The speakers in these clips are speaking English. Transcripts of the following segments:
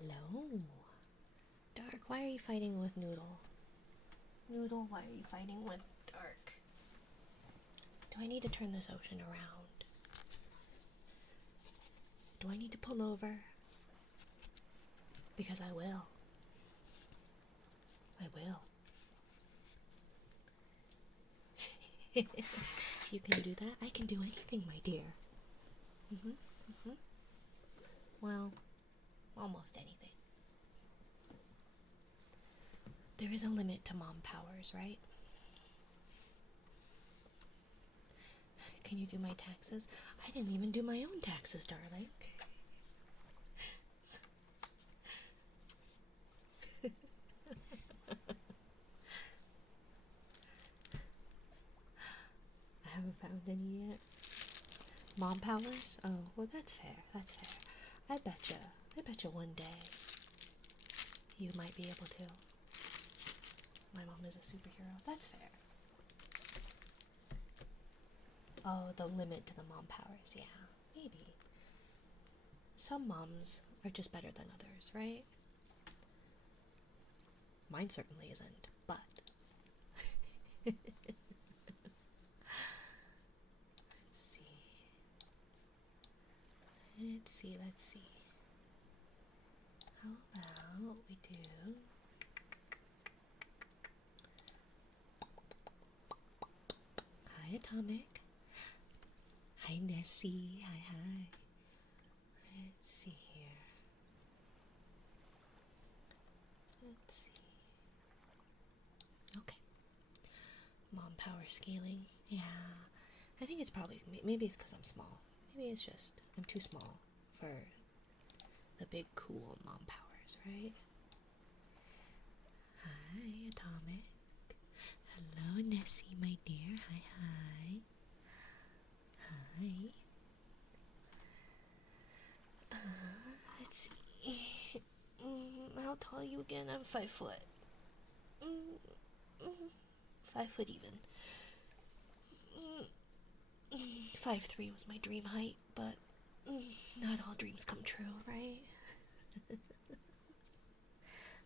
Hello. Dark, why are you fighting with Noodle? Noodle, why are you fighting with Dark? Do I need to turn this ocean around? Do I need to pull over? Because I will. I will. You can do that? I can do anything, my dear. Well, almost anything. There is a limit to mom powers, right? Can you do my taxes? I didn't even do my own taxes, darling. I haven't found any yet. Mom powers? Oh, well that's fair, that's fair. I betcha one day you might be able to. My mom is a superhero, that's fair. Oh, the limit to the mom powers, yeah, maybe. Some moms are just better than others, right? Mine certainly isn't, but let's see. How about we do hi Atomic. Hi Nessie. Hi. Let's see here. Let's see. Okay. Mom power scaling. Yeah. I think it's probably, maybe it's because I'm small. Maybe it's just I'm too small for the big cool mom powers, right? Hi, Atomic. Hello, Nessie, my dear. Hi, hi. Hi. Let's see. How tall are you again? I'm 5 foot. 5 foot even. 5'3" was my dream height, but not all dreams come true, right?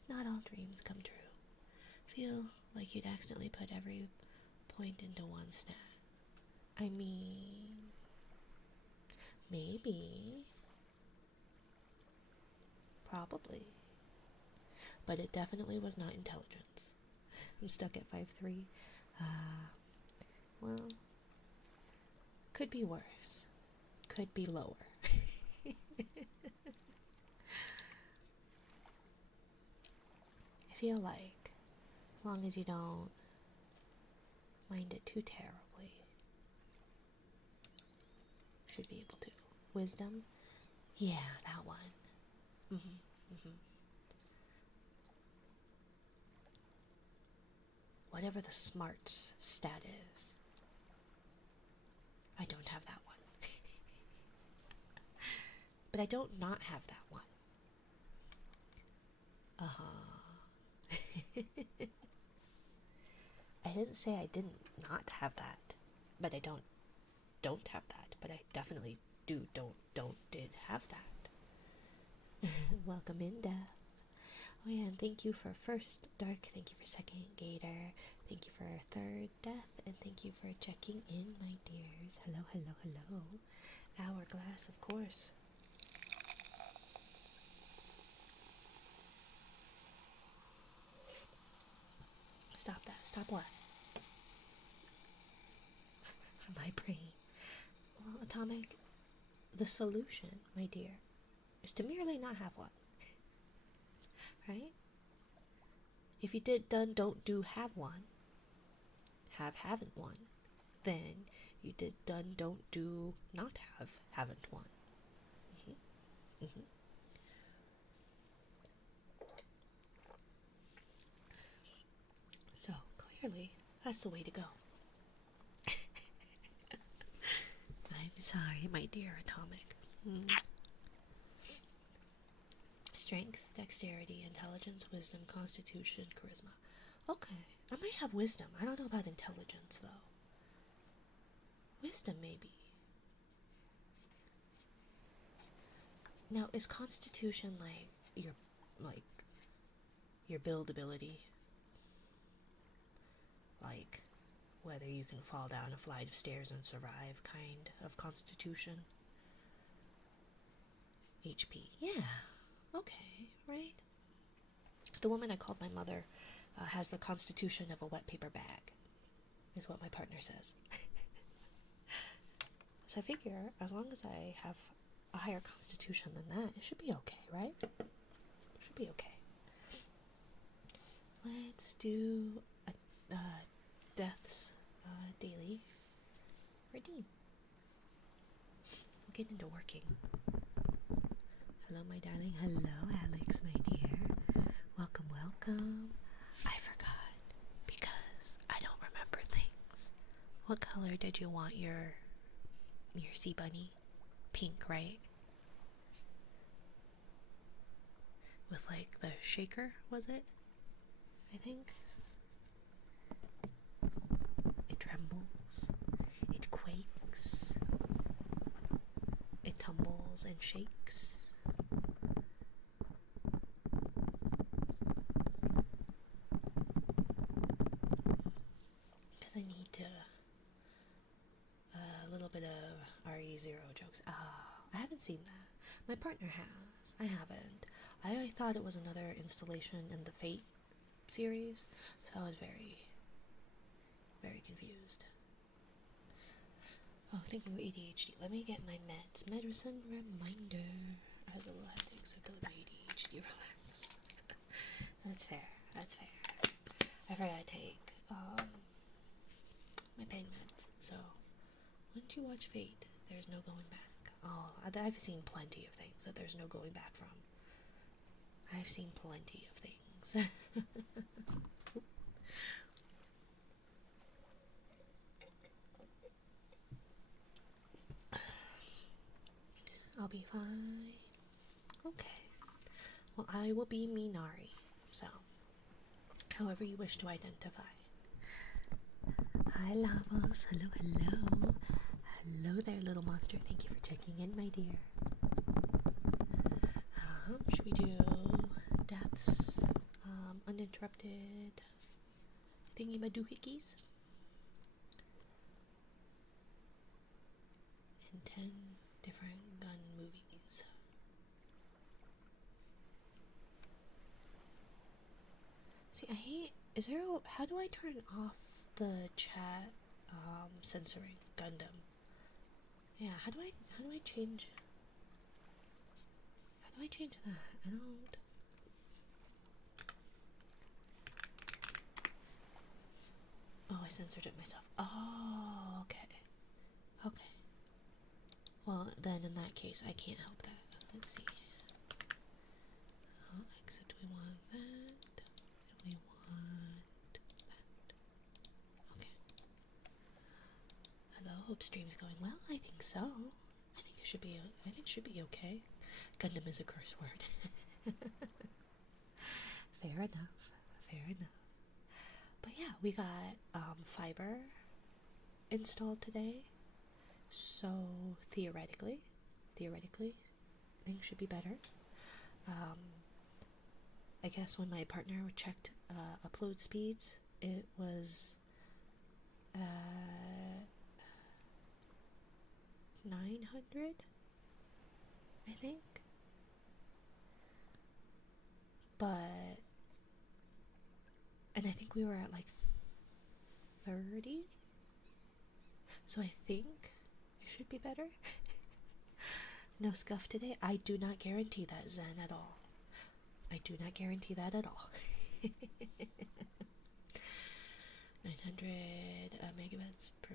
Not all dreams come true. Feel like you'd accidentally put every point into one stat. I mean, maybe. Probably. But it definitely was not intelligence. I'm stuck at 5'3". Well, could be worse. Could be lower. I feel like, as long as you don't mind it too terribly, should be able to. Wisdom? Yeah, that one. Whatever the smarts stat is. I don't have that one. But I don't not have that one. I didn't say I didn't not have that, but I don't have that, but I definitely did have that. Welcome in, Death. Oh yeah, and thank you for first Dark, thank you for second Gator, thank you for third Death, and thank you for checking in, my dears. Hello, hello, hello. Hourglass, of course. Stop that. Stop what? My brain. Well, Atomic, the solution, my dear, is to merely not have one. Right? If you don't have one, have, haven't won. Then you did, done, don't, do, not have, haven't won. So, clearly, that's the way to go. I'm sorry, my dear Atomic. Strength, dexterity, intelligence, wisdom, constitution, charisma. Okay, I might have wisdom. I don't know about intelligence, though. Wisdom, maybe. Now, is constitution like your build ability? Like whether you can fall down a flight of stairs and survive kind of constitution? HP. Yeah. Okay, right? The woman I called my mother has the constitution of a wet paper bag, is what my partner says. So I figure as long as I have a higher constitution than that, it should be okay, right? It should be okay. Let's do a deaths daily redeem. We'll get into working. Hello, my darling. Hello, Alex, my dear. Welcome, welcome. I forgot because I don't remember things. What color did you want your sea bunny? Pink, right? With like the shaker, was it? I think. It trembles. It quakes. It tumbles and shakes. Because I need to a little bit of RE0 jokes. I haven't seen that. My partner has. I haven't. I thought it was another installation in the Fate series, so I was very, very confused. Oh, thinking of ADHD. Let me get my meds. Medicine reminder. I was a little hectic, so tell me ADHD, relax. That's fair. That's fair. I forgot to take my pain meds, so once you watch Fate, there's no going back. Oh, I've seen plenty of things that there's no going back from. I've seen plenty of things. I'll be fine. Okay. Well, I will be Minari, so however you wish to identify. Hi, Lavos. Hello, hello. Hello there, little monster. Thank you for checking in, my dear. Should we do deaths? Uninterrupted thingy-madoohickeys? And 10 different gun movies. See, I hate... how do I turn off the chat censoring Gundam? Yeah, how do I change... How do I change that? I don't... Oh, I censored it myself. Oh, okay. Okay. Well, then in that case, I can't help that. Let's see. Oh, except we want that. And we want that. Okay. Hello, hope stream's going well. I think so. I think it should be okay. Gundam is a curse word. Fair enough. Fair enough. But yeah, we got fiber installed today. So theoretically, things should be better. I guess when my partner checked upload speeds, it was 900, I think. And I think we were at like 30. So I think it should be better. No scuff today. I do not guarantee that, Zen, at all. I do not guarantee that at all. 900,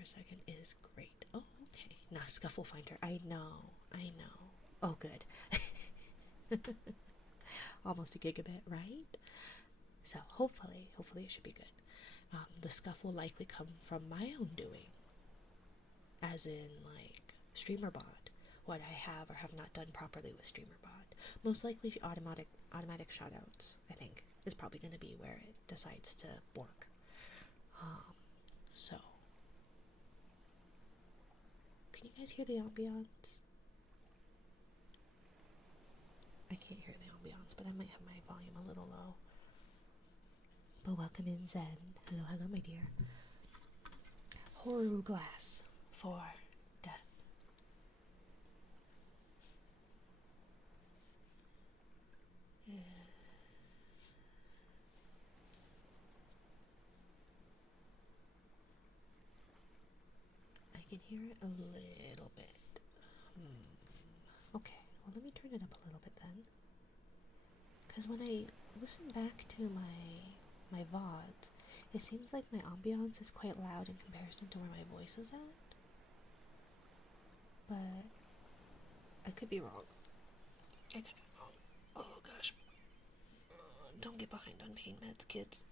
second is great. Oh, okay. Nah, Scuffle Finder. I know. I know. Oh, good. Almost a gigabit, right? So hopefully it should be good. The scuff will likely come from my own doing, as in like StreamerBot, what I have or have not done properly with StreamerBot. Most likely automatic shoutouts, I think, is probably going to be where it decides to work. So, can you guys hear the ambiance? I can't hear the ambiance, but I might have my volume a little low. But welcome in, Zen. Hello, hello, my dear. Horror glass for death. I can hear it a little bit. Okay, well, let me turn it up a little bit then. Because when I listen back to my VODs, it seems like my ambiance is quite loud in comparison to where my voice is at. But I could be wrong. I could be wrong. Oh gosh. Don't get behind on pain meds, kids.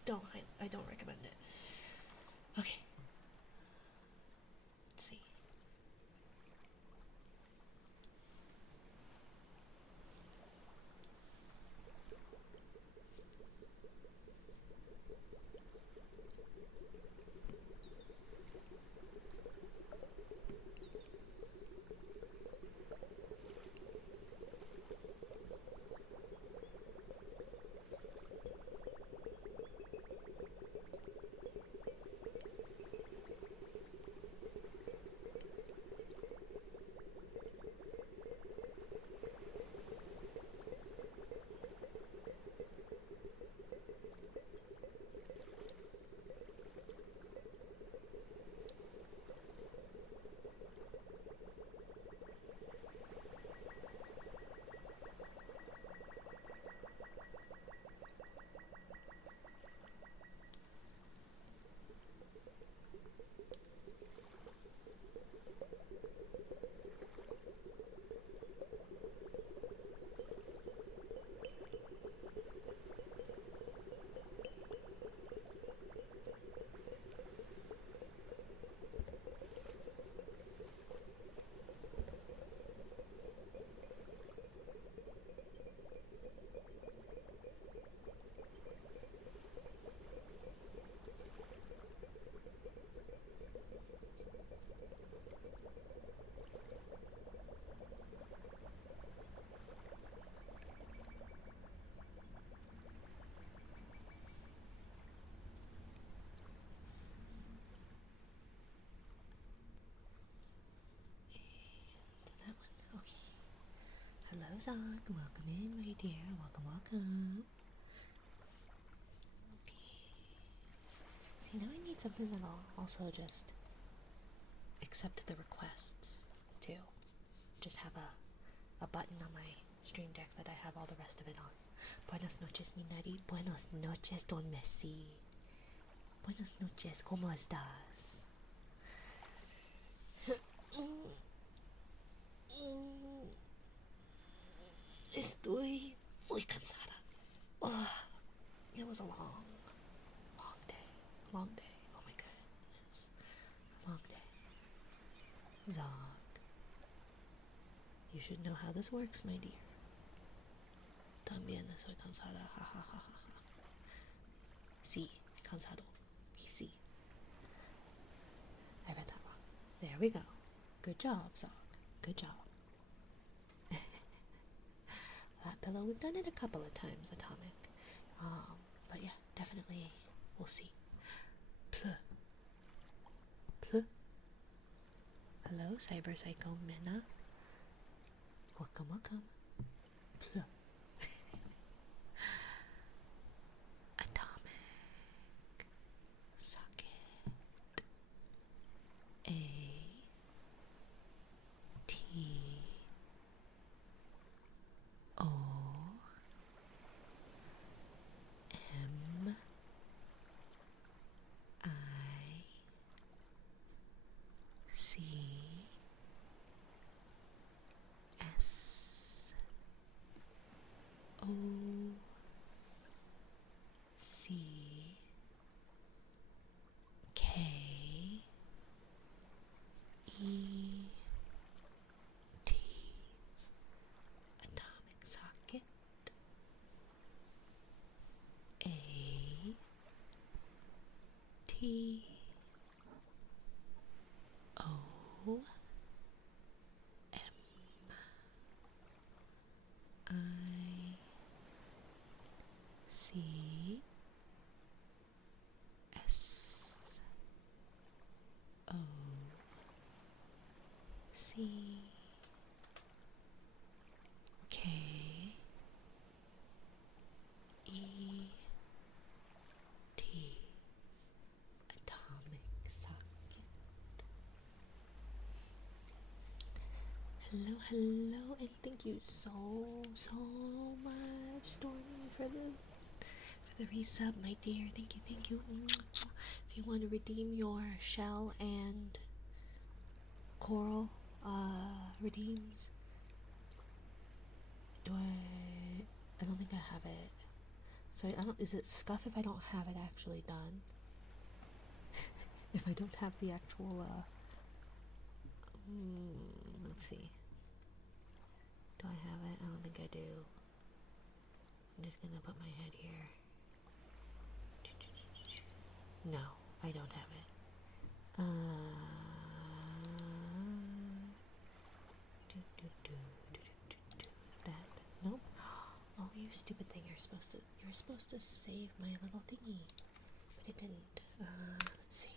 I don't recommend it. Okay. Let's see. That one. Okay. Hello, Zon. Welcome in, my dear. Welcome. Okay. See, now I need something that'll also just accept the requests, too. Just have a button on my stream deck that I have all the rest of it on. Buenas noches, mi nari. Buenas noches, don Messi. Buenas noches, ¿cómo estás? Estoy muy cansada. Oh, it was a long day. Long day. Oh my goodness. A long day. Zog. You should know how this works, my dear. También estoy cansada. Ha ha ha ha. Sí, cansado. Y sí. I read that wrong. There we go. Good job, Zog. Good job. That pillow, we've done it a couple of times, Atomic. But yeah, definitely, we'll see. Pluh. Pluh. Hello, Cyber Psycho Mena. Welcome. Pluh. Atomic. Socket. T O M I C S O C K E T. Atomic socket. Hello, hello, and thank you so much, Stormy, for the resub, my dear. Thank you, thank you. If you want to redeem your shell and coral redeems, I don't think I have it. So I don't. Is it scuff if I don't have it actually done? If I don't have the actual let's see. Do I have it? I don't think I do. I'm just gonna put my head here. No, I don't have it. That. Nope. Oh, you stupid thing! You're supposed to save my little thingy, but it didn't. Let's see.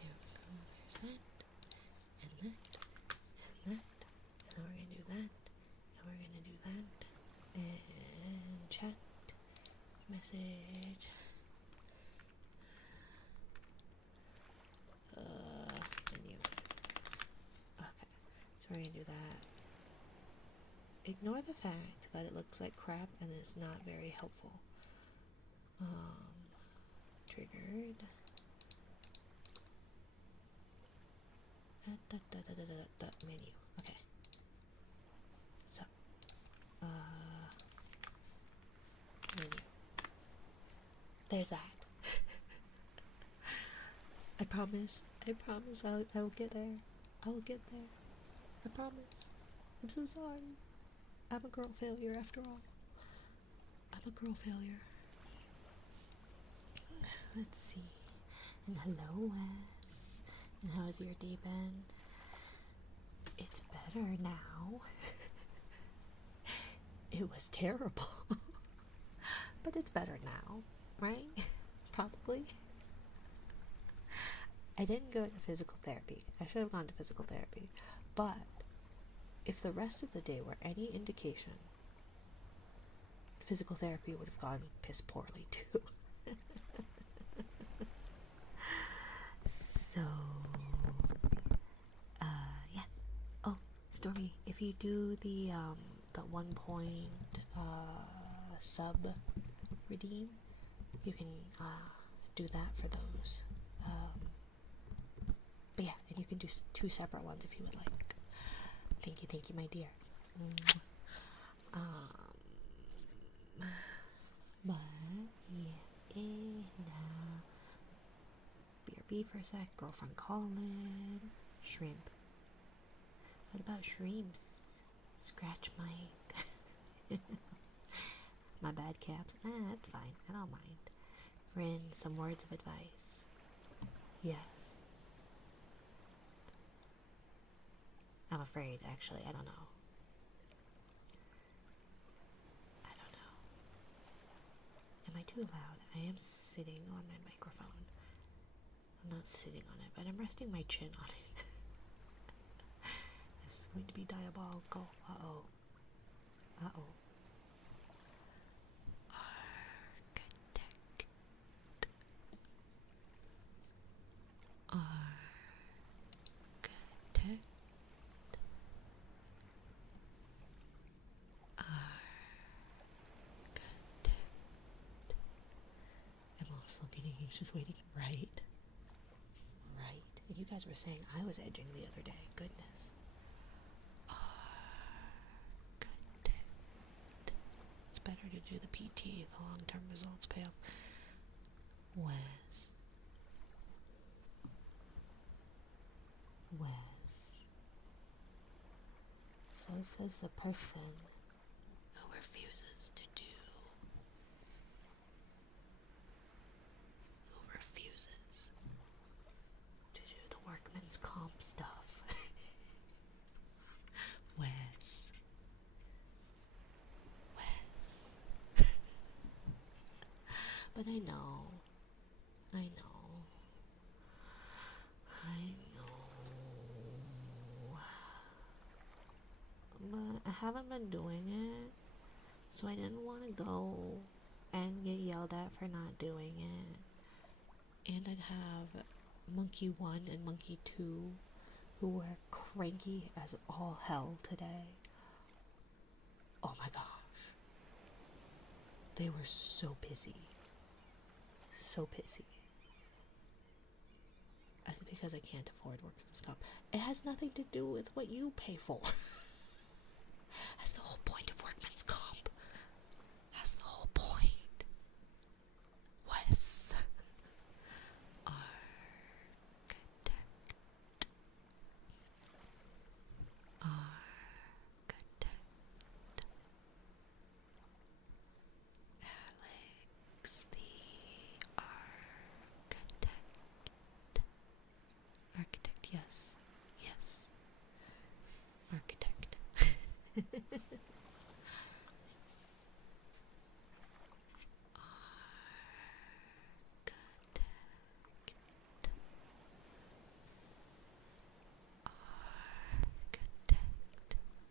There we go. There's that, and that, and that. And now we're gonna do that. And we're gonna do that. And chat, message. Menu. Okay, so we're gonna do that. Ignore the fact that it looks like crap and it's not very helpful. Triggered. Menu. Okay. So, menu. There's that. I promise I will get there. I will get there. I promise. I'm so sorry. I'm a girl failure after all. I'm a girl failure. Let's see. And hello, Wes. And how's your day been? It's better now. It was terrible. But it's better now, right? Probably. I didn't go to physical therapy. I should have gone to physical therapy. But if the rest of the day were any indication, physical therapy would have gone piss poorly too. So, yeah. Oh, Stormy, if you do the 1 point sub redeem, you can do that for those. But yeah, and you can do 2 separate ones if you would like. Thank you, my dear. But yeah, BRB for a sec, girlfriend calling, shrimp. What about shrimps? Scratch mic. My bad caps. That's fine. I don't mind. Rin, some words of advice. Yes. I'm afraid, actually. I don't know. Am I too loud? I am sitting on my microphone. I'm not sitting on it, but I'm resting my chin on it. This is going to be diabolical. Uh-oh. Uh-oh. Architect. Architect. I'm also getting anxious waiting. Right. And you guys were saying I was edging the other day. Goodness. It's better to do the PT. The long-term results pay off. Wes. So says the person who refuses to do I know. I know. I know. But I haven't been doing it, so I didn't want to go and get yelled at for not doing it. And I'd have Monkey 1 and Monkey 2 who were cranky as all hell today. Oh my gosh. They were so busy. So busy. That's because I can't afford workers' comp. It has nothing to do with what you pay for. That's the whole point of workman's comp. That's the whole point. Wes. Architect. Architect. Alex the architect. Architect, yes. Yes. Architect.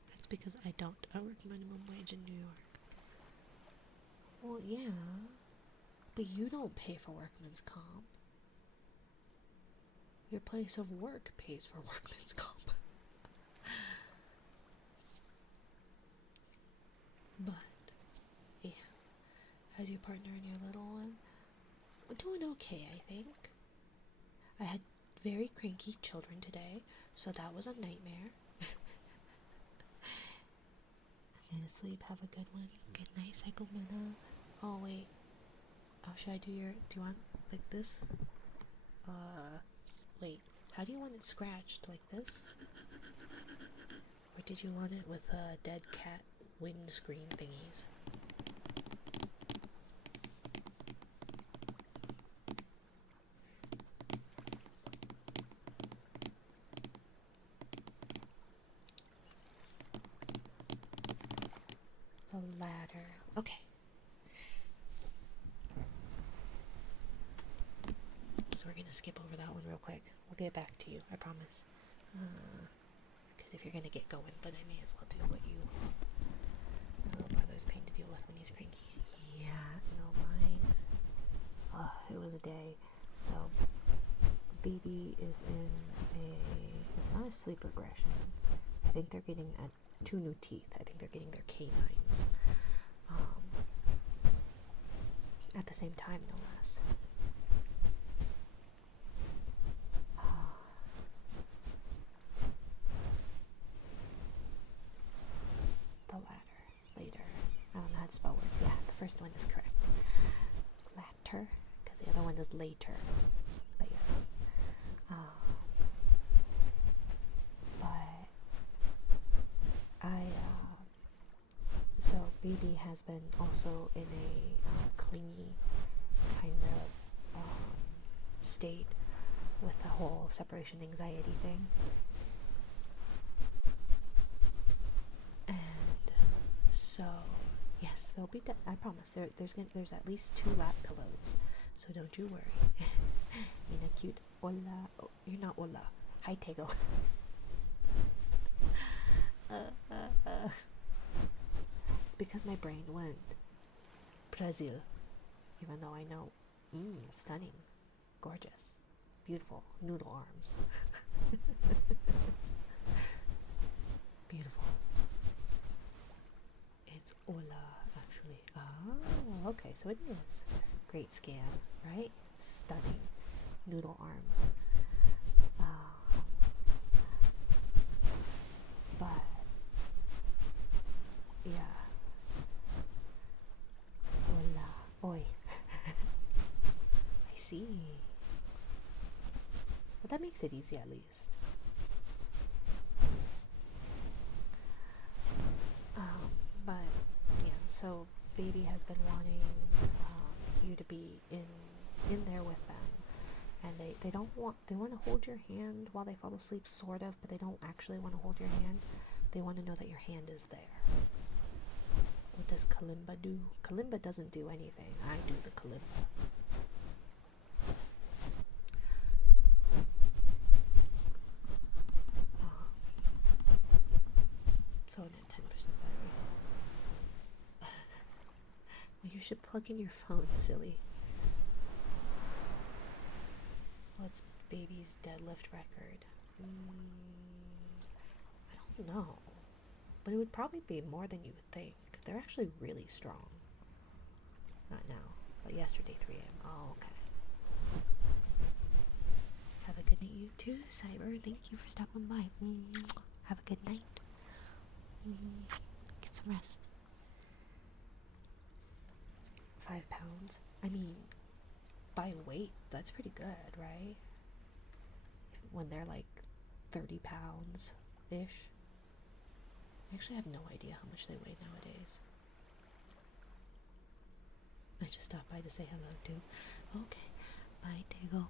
That's because I work minimum wage in New York. Well, yeah, but you don't pay for workman's comp. Your place of work pays for workman's comp. But, yeah, how's your partner and your little one? We're doing okay, I think. I had very cranky children today, so that was a nightmare. I'm gonna sleep, have a good one. Good night, Psycho Minna. Oh, wait. Oh, should I do you want, like this? Wait. How do you want it scratched? Like this? Or did you want it with, dead cat windscreen thingies? The ladder. Okay. So we're gonna skip over that one real quick. We'll get back to you, I promise. Because if you're gonna get going, but I may as well do what you... My little brother's pain to deal with when he's cranky. Yeah, no, mine... it was a day. So, baby is in a... It's not a sleep regression. I think they're getting 2 new teeth. I think they're getting their canines. At the same time, no less. The ladder. Later. I don't know how to spell words. Yeah, the first one is correct. Latter, because the other one is later. But yes. But so baby has been also in a clingy kind of state with the whole separation anxiety thing. And so, yes, there'll be, I promise, there's at least 2 lap pillows, so don't you worry. Mina cute, hola, oh, you're not hola, hi Tego. Because my brain went Brazil, even though I know, stunning, gorgeous, beautiful, noodle arms. Beautiful. It's hola, actually. Oh, okay, so it is. Great scan, right? Stunning. Noodle arms. But, yeah. Hola. Oi. I see. But that makes it easy at least. But yeah, so baby has been wanting you to be in there with them, and they want to hold your hand while they fall asleep, sort of, but they don't actually want to hold your hand. They want to know that your hand is there. What does kalimba do? Kalimba doesn't do anything. I do the kalimba. Phone at 10% battery. Well, you should plug in your phone, silly. What's baby's deadlift record? I don't know. But it would probably be more than you would think. They're actually really strong. Not now, but yesterday 3 a.m. Oh, okay. Have a good night, you too, Cyber. Thank you for stopping by. Have a good night. Get some rest. 5 pounds? I mean, by weight, that's pretty good, right? When they're like 30 pounds-ish. I actually have no idea how much they weigh nowadays. I just stopped by to say hello too. Okay, bye, Dago.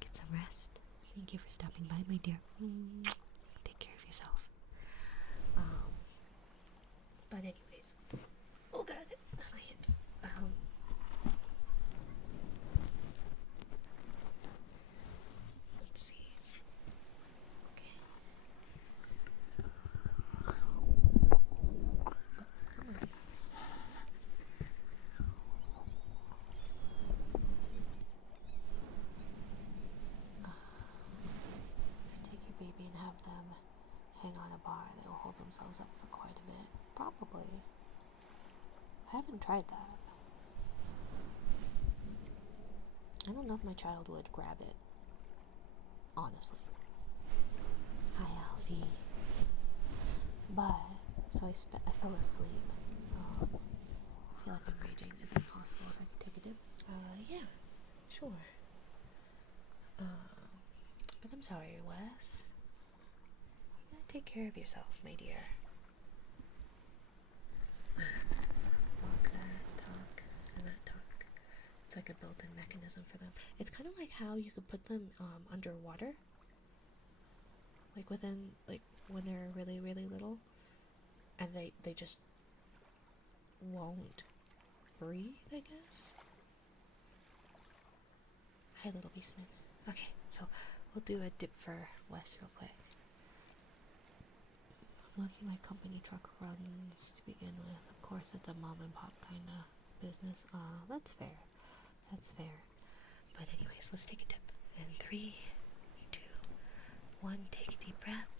Get some rest. Thank you for stopping by, my dear. Take care of yourself. But anyways, oh god, my hips. Let's see. Okay. Come on. Take your baby and have them hang on a bar. They will hold themselves up for quite a bit. Probably. I haven't tried that. I don't know if my child would grab it. Honestly. Hi, Alfie. But, so I fell asleep. I feel like I'm raging. Is it possible if I could take a dip? Yeah. Sure. But I'm sorry, Wes. Take care of yourself, my dear. Walk that, talk, and that talk. It's like a built-in mechanism for them. It's kind of like how you could put them underwater. Like when they're really, really little. And they just won't breathe, I guess. Hi, little beastman. Okay, so we'll do a dip for Wes real quick. I'm lucky my company truck runs to begin with. Of course, it's a mom and pop kind of business. That's fair. That's fair. But anyways, let's take a dip. And 3, 2, 1. Take a deep breath.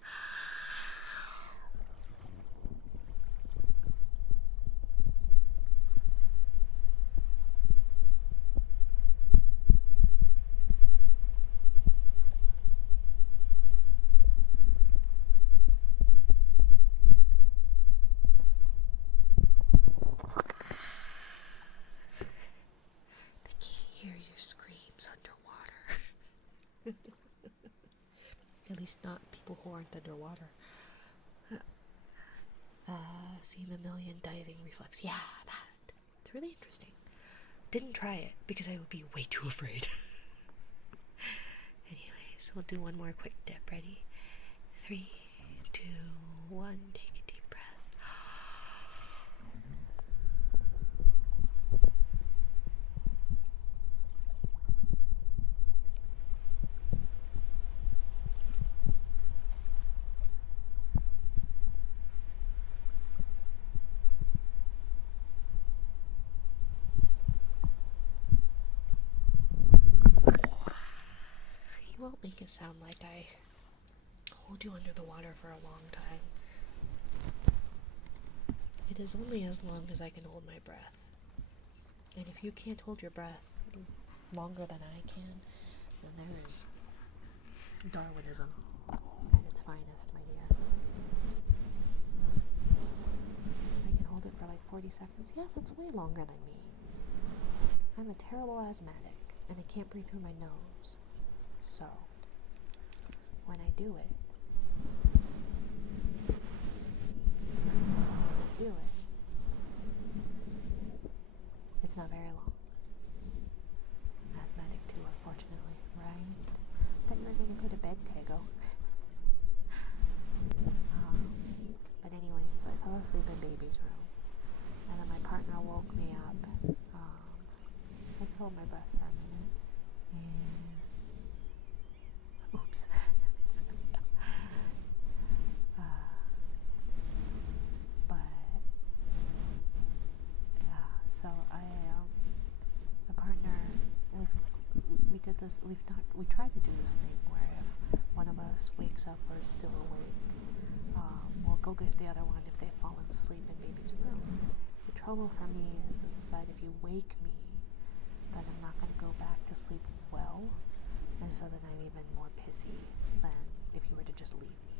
At least not people who aren't underwater. Seen a million diving reflex. Yeah, that. It's really interesting. Didn't try it because I would be way too afraid. Anyways, we'll do one more quick dip. Ready? 3, 2, 1. Take a deep breath. You won't make it sound like I hold you under the water for a long time. It is only as long as I can hold my breath. And if you can't hold your breath longer than I can, then there is Darwinism at its finest, my dear. I can hold it for like 40 seconds. Yeah, that's way longer than me. I'm a terrible asthmatic, and I can't breathe through my nose. So, when I do it, it's not very long. Asthmatic too, unfortunately, right? Thought you were going to go to bed, Tego. But anyway, so I fell asleep in baby's room. partner woke me up. I could hold my breath for a minute. And oops. But yeah, so my partner was. We did this. We tried to do this thing where if one of us wakes up or is still awake, we'll go get the other one if they've fallen asleep in baby's room. The trouble for me is that if you wake me, then I'm not going to go back to sleep well, and so then I'm even more pissy than if you were to just leave me.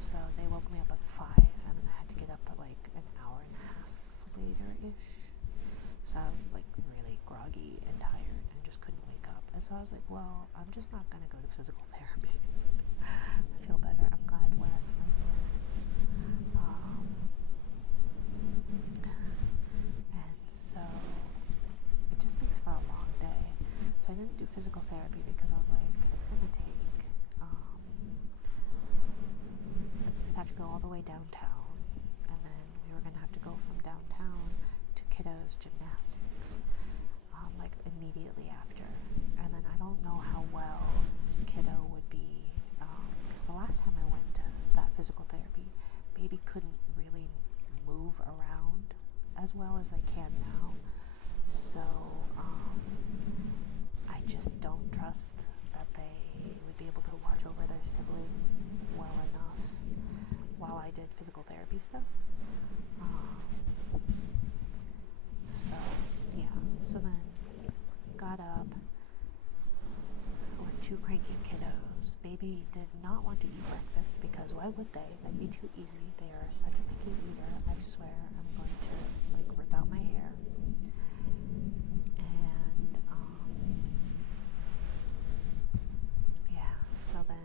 So they woke me up at 5, and then I had to get up at like an hour and a half later-ish. So I was like really groggy and tired and just couldn't wake up. And so I was like, well, I'm just not going to go to physical therapy. I feel better. I'm glad Wes went there. And so it just makes for a long day. So I didn't do physical therapy because I was like, it's going to take, I'd have to go all the way downtown. And then we were going to have to go from downtown to kiddos gymnastics, like immediately after. And then I don't know how well kiddo would be, because the last time I went to that physical therapy, baby couldn't really move around as well as I can now. So I just don't trust that they would be able to watch over their sibling well enough while I did physical therapy stuff. So yeah, so then got up with 2 cranky kiddos. Baby did not want to eat breakfast because why would they? That'd be too easy. They are such a picky eater. I swear I'm going to like rip out my hair. And yeah, so then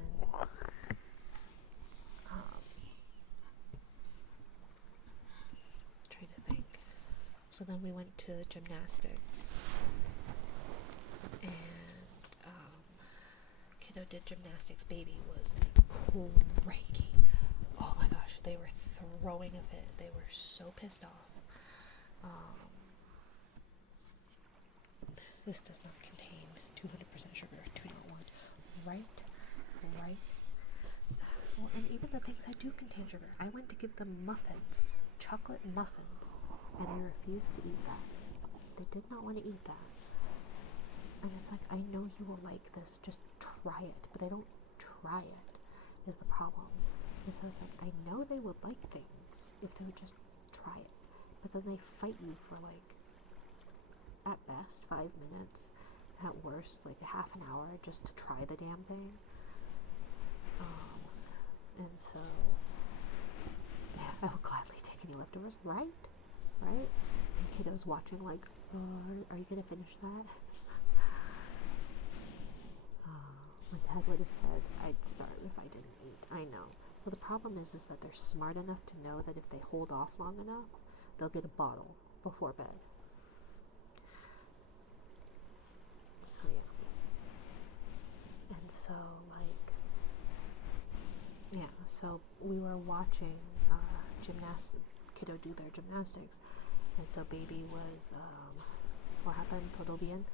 trying to think. So then we went to gymnastics, and kiddo did gymnastics. Baby was cranky. Oh my gosh, they were throwing a fit. They were so pissed off. This does not contain 200% sugar, 2.1. Right. Well, and even the things that do contain sugar, I went to give them muffins, chocolate muffins, and they refused to eat that. They did not want to eat that. And it's like, I know you will like this, just try it. But they don't try it, is the problem. And so it's like, I know they would like things if they would just try it. But then they fight you for like, at best, 5 minutes. At worst, like half an hour just to try the damn thing. And so, yeah, I would gladly take any leftovers, right? And kiddos watching like, are you gonna finish that? My dad would have said I'd starve if I didn't eat. I know. Well, the problem is that they're smart enough to know that if they hold off long enough, they'll get a bottle before bed. So yeah. And so so we were watching kiddo do their gymnastics, and so baby was what happened? Todo bien?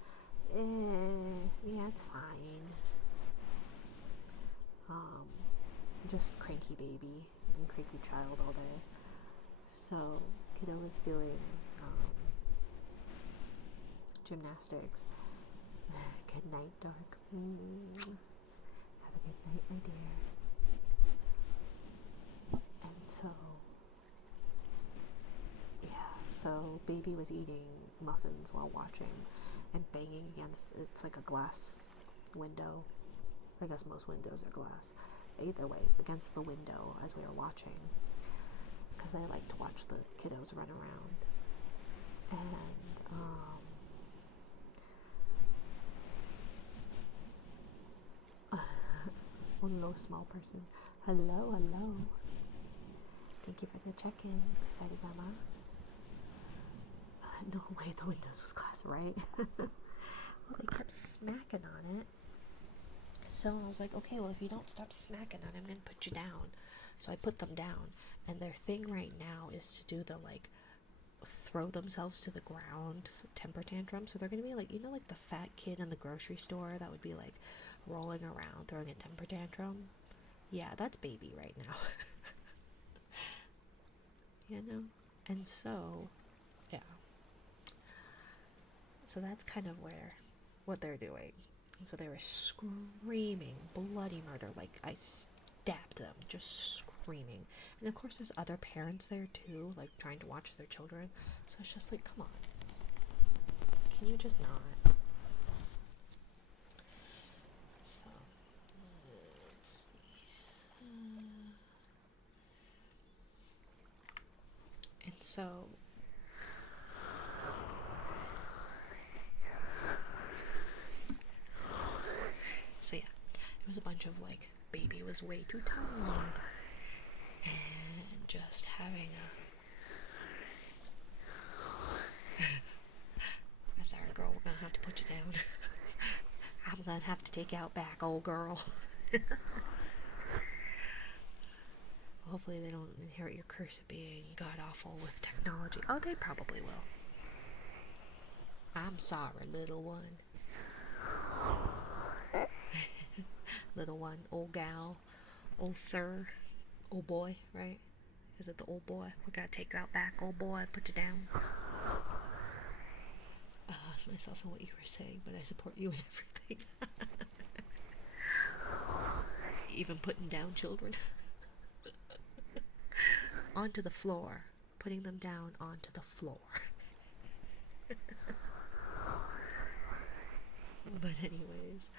Yeah, it's fine. Just cranky baby and cranky child all day. So kiddo was doing gymnastics. Good night, Dark. Have a good night, my dear. And so, yeah, so baby was eating muffins while watching and banging against, it's like a glass window. I guess most windows are glass. Either way, against the window as we were watching, because I like to watch the kiddos run around. And one low small person. Hello. Thank you for the check-in, Sadie Grandma. No way, the windows was glass, right? Well, they kept smacking on it. So I was like, okay, well, if you don't stop smacking on it, I'm going to put you down. So I put them down. And their thing right now is to do the, like, throw themselves to the ground temper tantrum. So they're gonna be like, you know, like the fat kid in the grocery store that would be like rolling around throwing a temper tantrum. Yeah, that's baby right now. You know? And so, yeah. So that's kind of what they're doing. And so they were screaming bloody murder, like I stabbed them, just screaming. And of course there's other parents there too, like trying to watch their children. So it's just like, come on. Can you just not? So, let's see. And so yeah, it was a bunch of like, baby was way too tired, and just having a I'm sorry girl, we're gonna have to put you down. I'm gonna have to take you out back, old girl. Hopefully they don't inherit your curse of being god-awful with technology. Oh, they probably will. I'm sorry, little one. Little one, old gal, old sir, old boy, right? Is it the old boy? We gotta take you out back, old boy, put you down. I lost myself in what you were saying, but I support you in everything. Even putting down children. Onto the floor. Putting them down onto the floor. But anyways,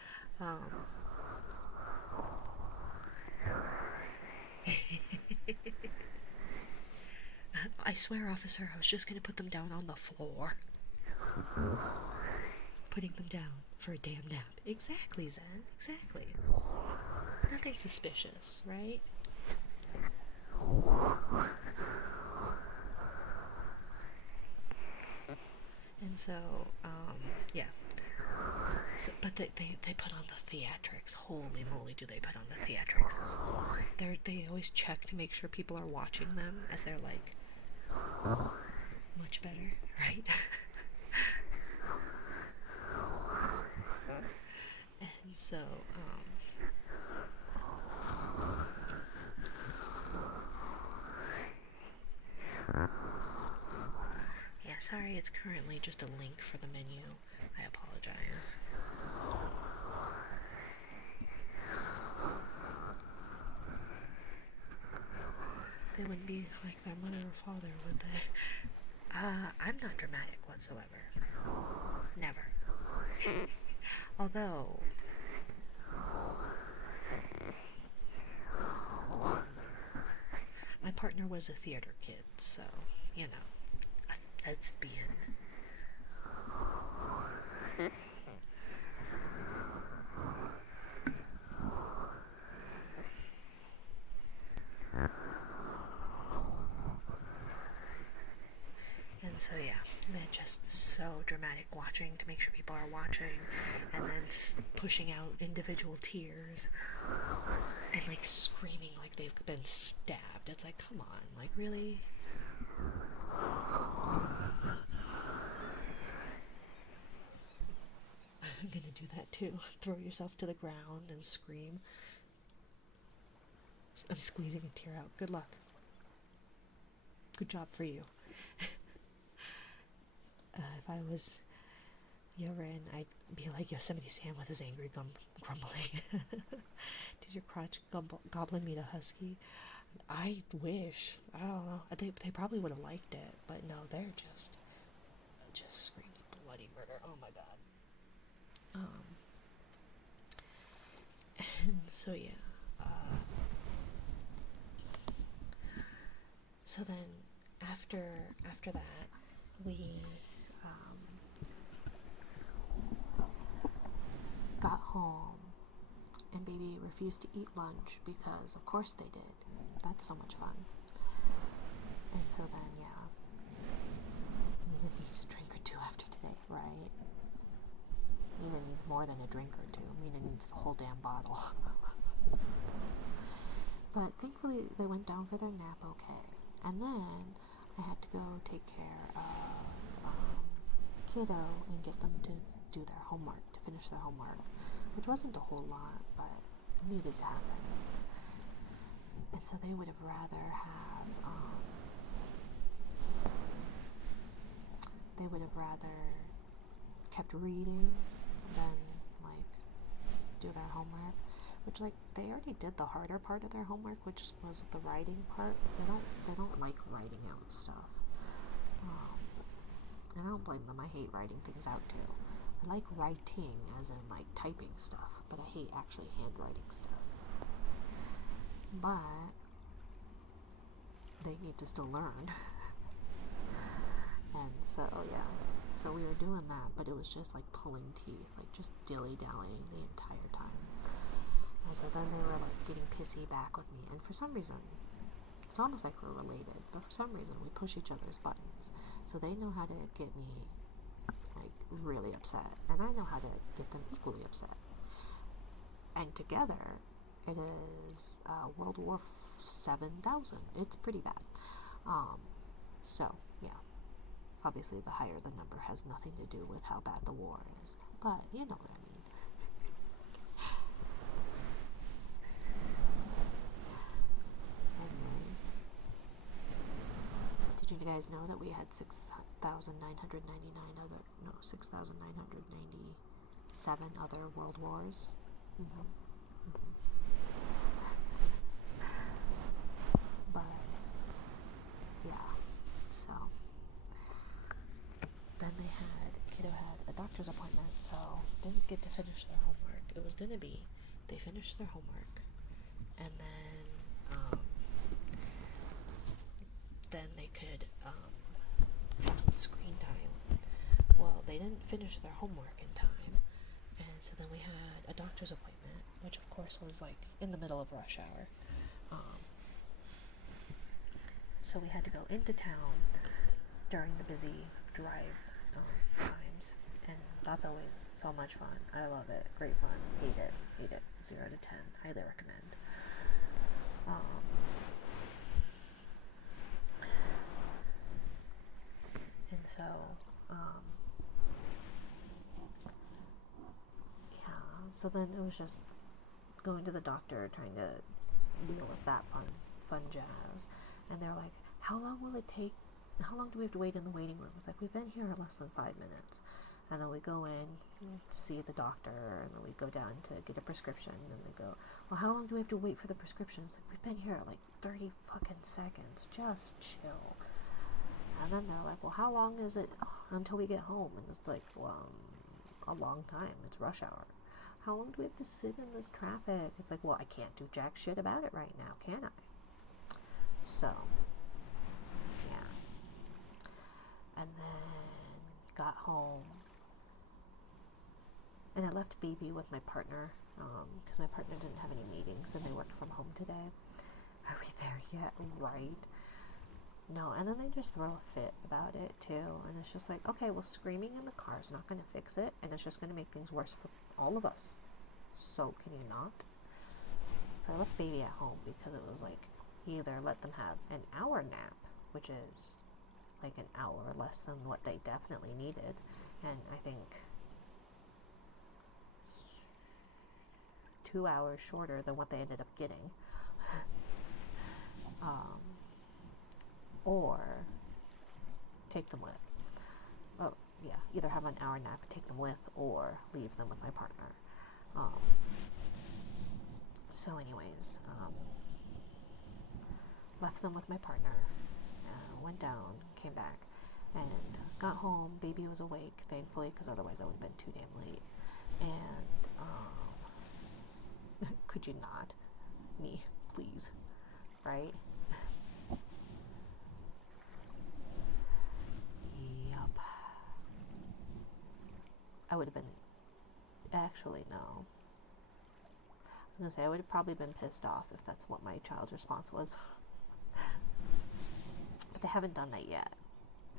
I swear, officer, I was just gonna put them down on the floor. Putting them down for a damn nap. Exactly, Zen. Exactly. Nothing suspicious, right? And so, yeah. So, but they put on the theatrics. Holy moly, do they put on the theatrics? They always check to make sure people are watching them, as they're like, much better, right? And so, yeah, sorry, it's currently just a link for the menu. I apologize. They wouldn't be like their mother or father, would they? I'm not dramatic whatsoever. Never. Although, my partner was a theater kid, so, you know, a thespian. And so yeah, they're just so dramatic watching to make sure people are watching, and then pushing out individual tears, and like screaming like they've been stabbed. It's like, come on, like really? I'm gonna do that too. Throw yourself to the ground and scream. I'm squeezing a tear out. Good luck. Good job for you. If I was Yoren, I'd be like Yosemite Sam with his angry grumbling. Did your crotch goblin meet a husky? I wish. I don't know. They probably would have liked it, but no, they're just screams bloody murder. Oh my god. And so yeah. So then after that, we got home, and baby refused to eat lunch because of course they did. That's so much fun. And so then, yeah, Mina needs a drink or two after today, right? Mina needs more than a drink or two. Mina needs the whole damn bottle. But thankfully they went down for their nap okay. And then I had to go take care of kiddo and get them to do their homework, to finish their homework, which wasn't a whole lot, but needed to happen. And so they would have rather kept reading than like do their homework, which like they already did the harder part of their homework, which was the writing part. They don't like writing out stuff. And I don't blame them. I hate writing things out too. I like writing as in like typing stuff, but I hate actually handwriting stuff. But they need to still learn. And so yeah, so we were doing that, but it was just like pulling teeth, like just dilly-dallying the entire time. And so then they were like getting pissy back with me, and for some reason, it's almost like we're related, but for some reason we push each other's buttons. So they know how to get me like really upset, and I know how to get them equally upset. And together, it is World War 7000. It's pretty bad. So yeah, obviously the higher the number has nothing to do with how bad the war is, but you know what I mean. Anyways, did you guys know that we had 6,997 other world wars? But yeah, so then kiddo had a doctor's appointment, so didn't get to finish their homework. It was gonna be they finished their homework, and then they could have some screen time. Well, they didn't finish their homework in time, and so then we had a doctor's appointment, which of course was like in the middle of rush hour. So we had to go into town during the busy drive times, and that's always so much fun. I love it. Great fun. Hate it. 0 to 10. Highly recommend. And so, yeah, so then it was just going to the doctor, trying to deal with that fun jazz. And they're like, how long will it take? How long do we have to wait in the waiting room? It's like, we've been here less than 5 minutes. And then we go in, see the doctor, and then we go down to get a prescription, and they go, well, how long do we have to wait for the prescription? It's like, we've been here like 30 fucking seconds. Just chill. And then they're like, well, how long is it until we get home? And it's like, well, a long time. It's rush hour. How long do we have to sit in this traffic? It's like, well, I can't do jack shit about it right now, can I? So, yeah. And then got home, and I left baby with my partner, because my partner didn't have any meetings, and they worked from home today. Are we there yet? Right. No, and then they just throw a fit about it too, and it's just like, okay, well, screaming in the car is not going to fix it, and it's just going to make things worse for all of us. So can you not? So I left baby at home because it was like, either let them have an hour nap, which is like an hour less than what they definitely needed, and I think 2 hours shorter than what they ended up getting. Or take them with. Oh, yeah, either have an hour nap, take them with, or leave them with my partner. So anyways, left them with my partner, went down, came back, and got home. Baby was awake, thankfully, because otherwise I would have been too damn late. And could you not? Me, please. Right? Yup. I would have been... Actually, no. I was going to say, I would have probably been pissed off if that's what my child's response was. But they haven't done that yet.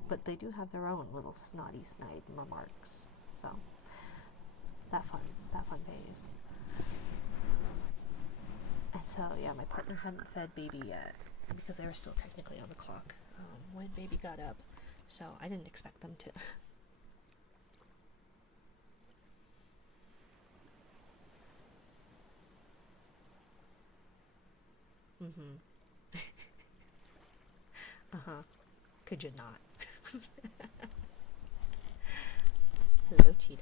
But they do have their own little snotty snide remarks. So, that fun phase. And so, yeah, my partner hadn't fed baby yet, because they were still technically on the clock. when baby got up, so I didn't expect them to. Uh-huh. Could you not? Hello, Cheetah.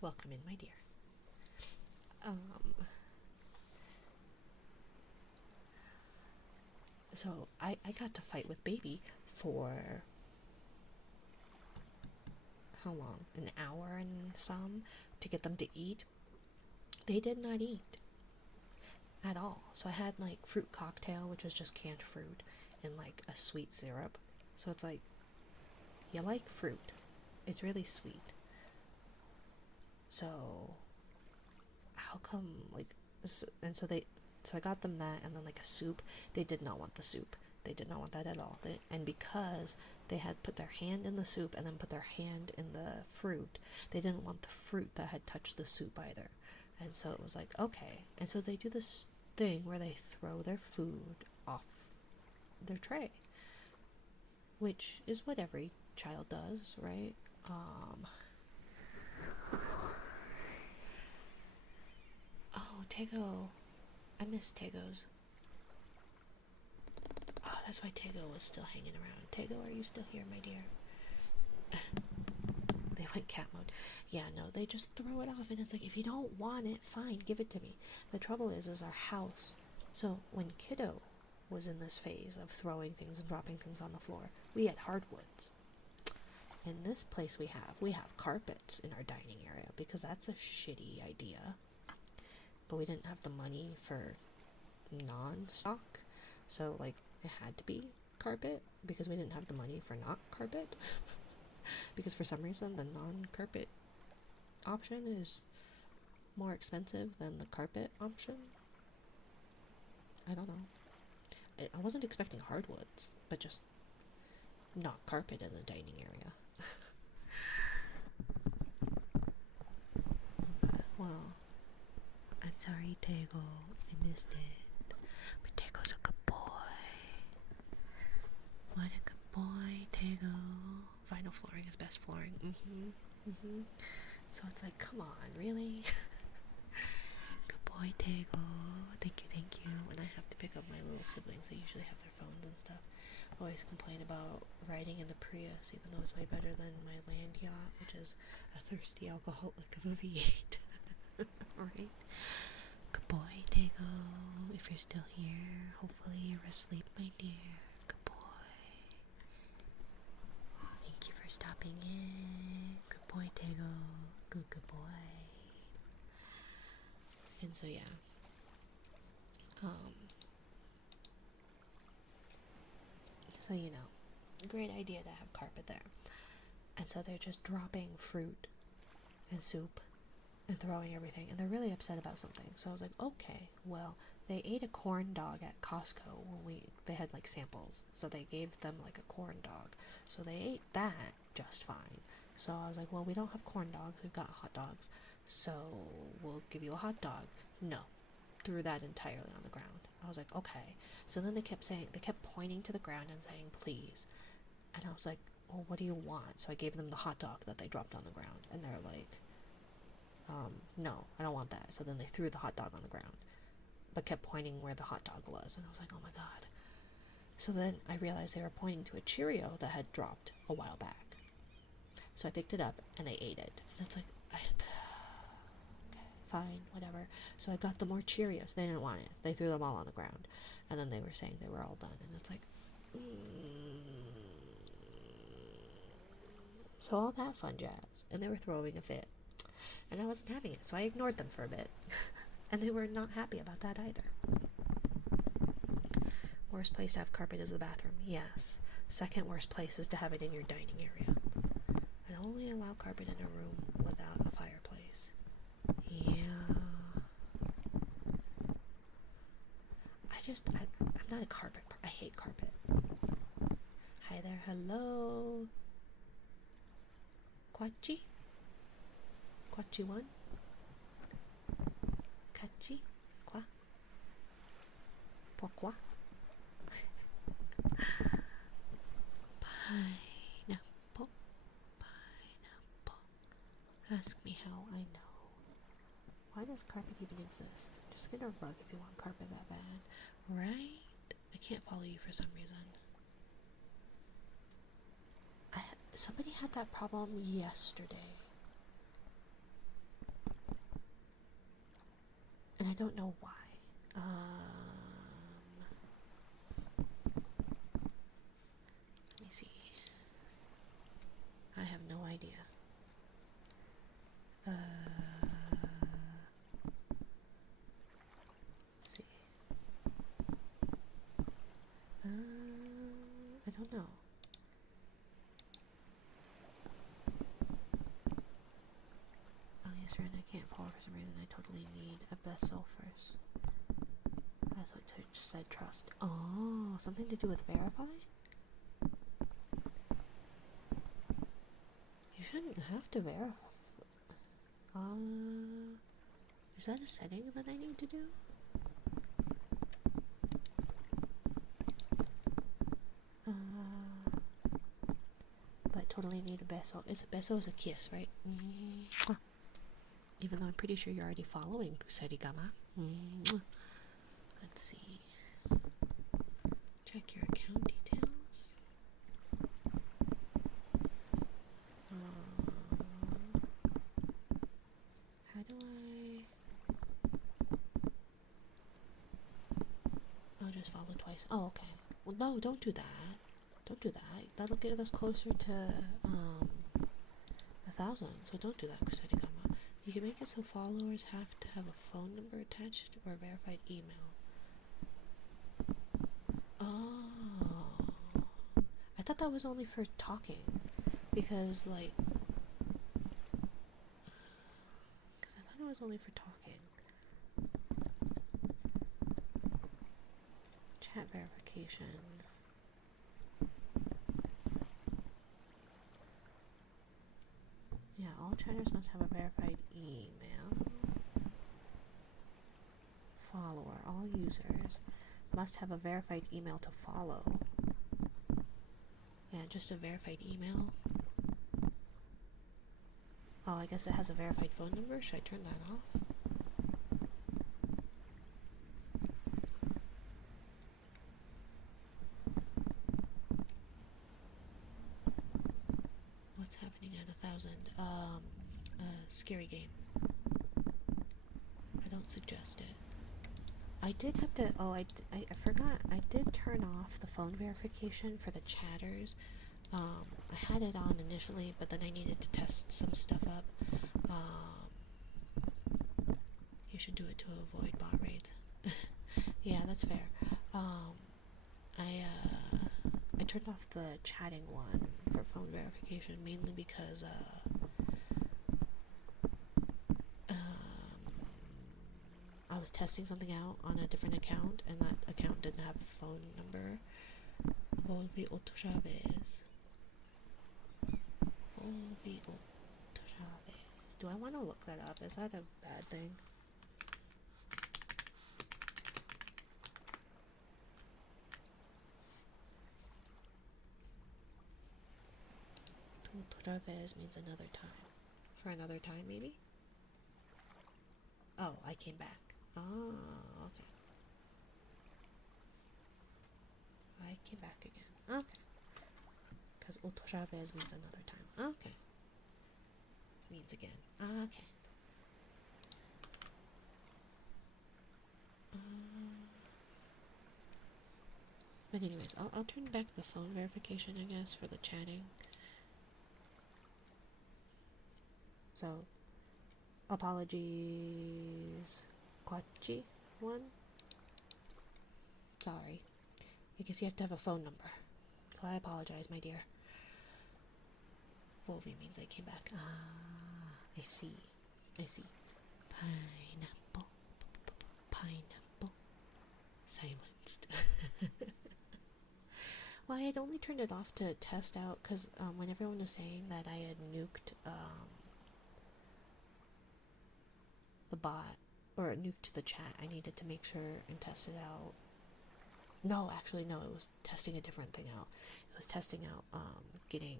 Welcome in, my dear. Um, so I got to fight with baby for how long? An hour and some to get them to eat. They did not eat at all. So I had like fruit cocktail, which was just canned fruit and like a sweet syrup. So it's like, you like fruit. It's really sweet. So how come and so I got them that, and then like a soup. They did not want the soup. They did not want that at all. And because they had put their hand in the soup and then put their hand in the fruit, they didn't want the fruit that had touched the soup either. And so it was like, okay. And so they do this thing where they throw their food off their tray, which is what every child does, right? Oh, Tego. I miss Tego's. Oh, that's why Tego was still hanging around. Tego, are you still here, my dear? They went cat mode. Yeah, no, they just throw it off, and it's like, if you don't want it, fine, give it to me. The trouble is our house. So when Kiddo was in this phase of throwing things and dropping things on the floor, we had hardwoods. In this place we have carpets in our dining area, because that's a shitty idea. But we didn't have the money for non-stock, so like it had to be carpet because we didn't have the money for not carpet. Because for some reason the non-carpet option is more expensive than the carpet option. I don't know. I wasn't expecting hardwoods, but just not carpet in the dining area. Okay, well, I'm sorry, Tego. I missed it. But Tego's a good boy. What a good boy, Tego. Vinyl flooring is best flooring. So it's like, come on, really? Good boy, Tego. Thank you. When I have to pick up my little siblings, they usually have their phones and stuff. Always complain about riding in the Prius, even though it's way better than my land yacht, which is a thirsty alcoholic of a V8. Right? Good boy, Tego. If you're still here, hopefully you're asleep, my dear. Good boy. Thank you for stopping in. Good boy, Tego. Good boy. And so yeah. So you know, great idea to have carpet there. And so they're just dropping fruit and soup and throwing everything, and they're really upset about something. So I was like, okay, well, they ate a corn dog at Costco when they had like samples, so they gave them like a corn dog, so they ate that just fine. So I was like, well, we don't have corn dogs, we've got hot dogs, so we'll give you a hot dog. No, threw that entirely on the ground. I was like, okay. So then they kept pointing to the ground and saying, please. And I was like, well, what do you want? So I gave them the hot dog that they dropped on the ground, and they're like, no, I don't want that. So then they threw the hot dog on the ground, but kept pointing where the hot dog was, and I was like, oh my god. So then I realized they were pointing to a Cheerio that had dropped a while back. So I picked it up, and they ate it. And it's like, okay, fine, whatever. So I got them more Cheerios. They didn't want it. They threw them all on the ground. And then they were saying they were all done, and it's like, So all that fun jazz. And they were throwing a fit. And I wasn't having it, so I ignored them for a bit. And they were not happy about that either. Worst place to have carpet is the bathroom. Yes. Second worst place is to have it in your dining area. And only allow carpet in a room without a fireplace. Yeah. I'm not a carpet. I hate carpet. Hi there. Hello. Kwachi? Kwachi one? Kachi? Kwa? Pourquoi? carpet even exist? Just get a rug if you want carpet that bad. Right? I can't follow you for some reason. Somebody had that problem yesterday. And I don't know why. Let me see. I have no idea. Let's see. I don't know. Oh yes, right, I can't follow for some reason. I totally need a vessel first. That's what I just said, trust. Oh, something to do with verify? You shouldn't have to verify. Is that a setting that I need to do? But totally need a beso. Beso is a kiss, right? Mwah. Even though I'm pretty sure you're already following Kusarigama. Let's see. Check your account details. How do I... I'll just follow twice. Oh, okay. Well, no, don't do that. Don't do that. That'll get us closer to 1,000. So don't do that, Kusarigama. You can make it so followers have to have a phone number attached or a verified email. Oh. I thought that was only for talking. Because, like... Because I thought it was only for talking. Chat verification. Yeah, all chatters must have a verified email. Follower. All users must have a verified email to follow. Yeah, just a verified email. Oh, I guess it has a verified phone number. Should I turn that off? What's happening at 1,000? A scary game. I don't suggest it. I did have to, I forgot, I did turn off the phone verification for the chatters. I had it on initially, but then I needed to test some stuff up. You should do it to avoid bot raids. Yeah, that's fair. I turned off the chatting one for phone verification mainly because I was testing something out on a different account, and that account didn't have a phone number. Volvi otra vez. Volvi otra vez. Do I want to look that up? Is that a bad thing? Otra vez means another time. For another time, maybe? Oh, I came back. Oh, okay. I came back again. Okay. Because otra vez means another time. Okay. Means again. Okay. But anyways, I'll turn back the phone verification, I guess, for the chatting. So, apologies, Quachi one. Sorry. I guess you have to have a phone number. So I apologize, my dear. Volvi means I came back. Ah, I see. I see. Pineapple. Pineapple. Silenced. Well, I had only turned it off to test out, because when everyone was saying that I had nuked the bot, or nuked the chat, I needed to make sure and test it out. No, actually, no, it was testing a different thing out. It was testing out getting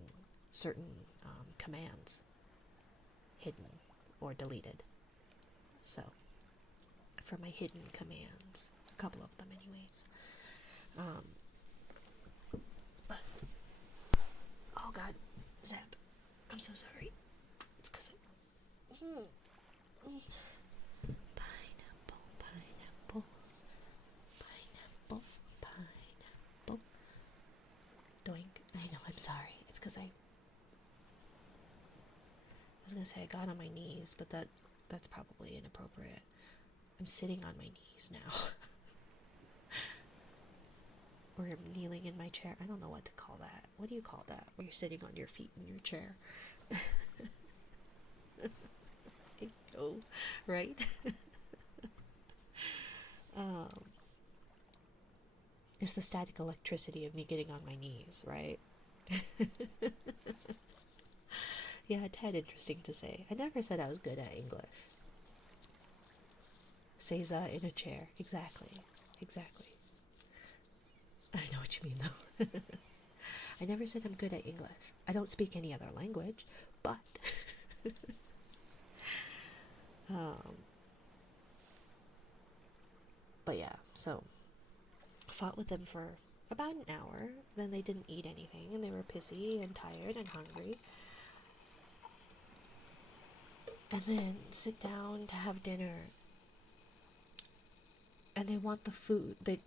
certain commands hidden or deleted. So, for my hidden commands. A couple of them, anyways. But oh god, Zeb, I'm so sorry. It's because pineapple, pineapple, pineapple, pineapple. Doink. I know. I'm sorry. It's because I was gonna say I got on my knees, but that's probably inappropriate. I'm sitting on my knees now. Or I'm kneeling in my chair. I don't know what to call that. What do you call that? Where you're sitting on your feet in your chair. I know, right? It's the static electricity of me getting on my knees, right? Yeah, a tad interesting to say. I never said I was good at English. Seiza in a chair. Exactly. Exactly. I know what you mean, though. I never said I'm good at English. I don't speak any other language, but... but yeah, so... fought with them for about an hour. Then they didn't eat anything, and they were pissy and tired and hungry. And then sit down to have dinner. And they want the food. They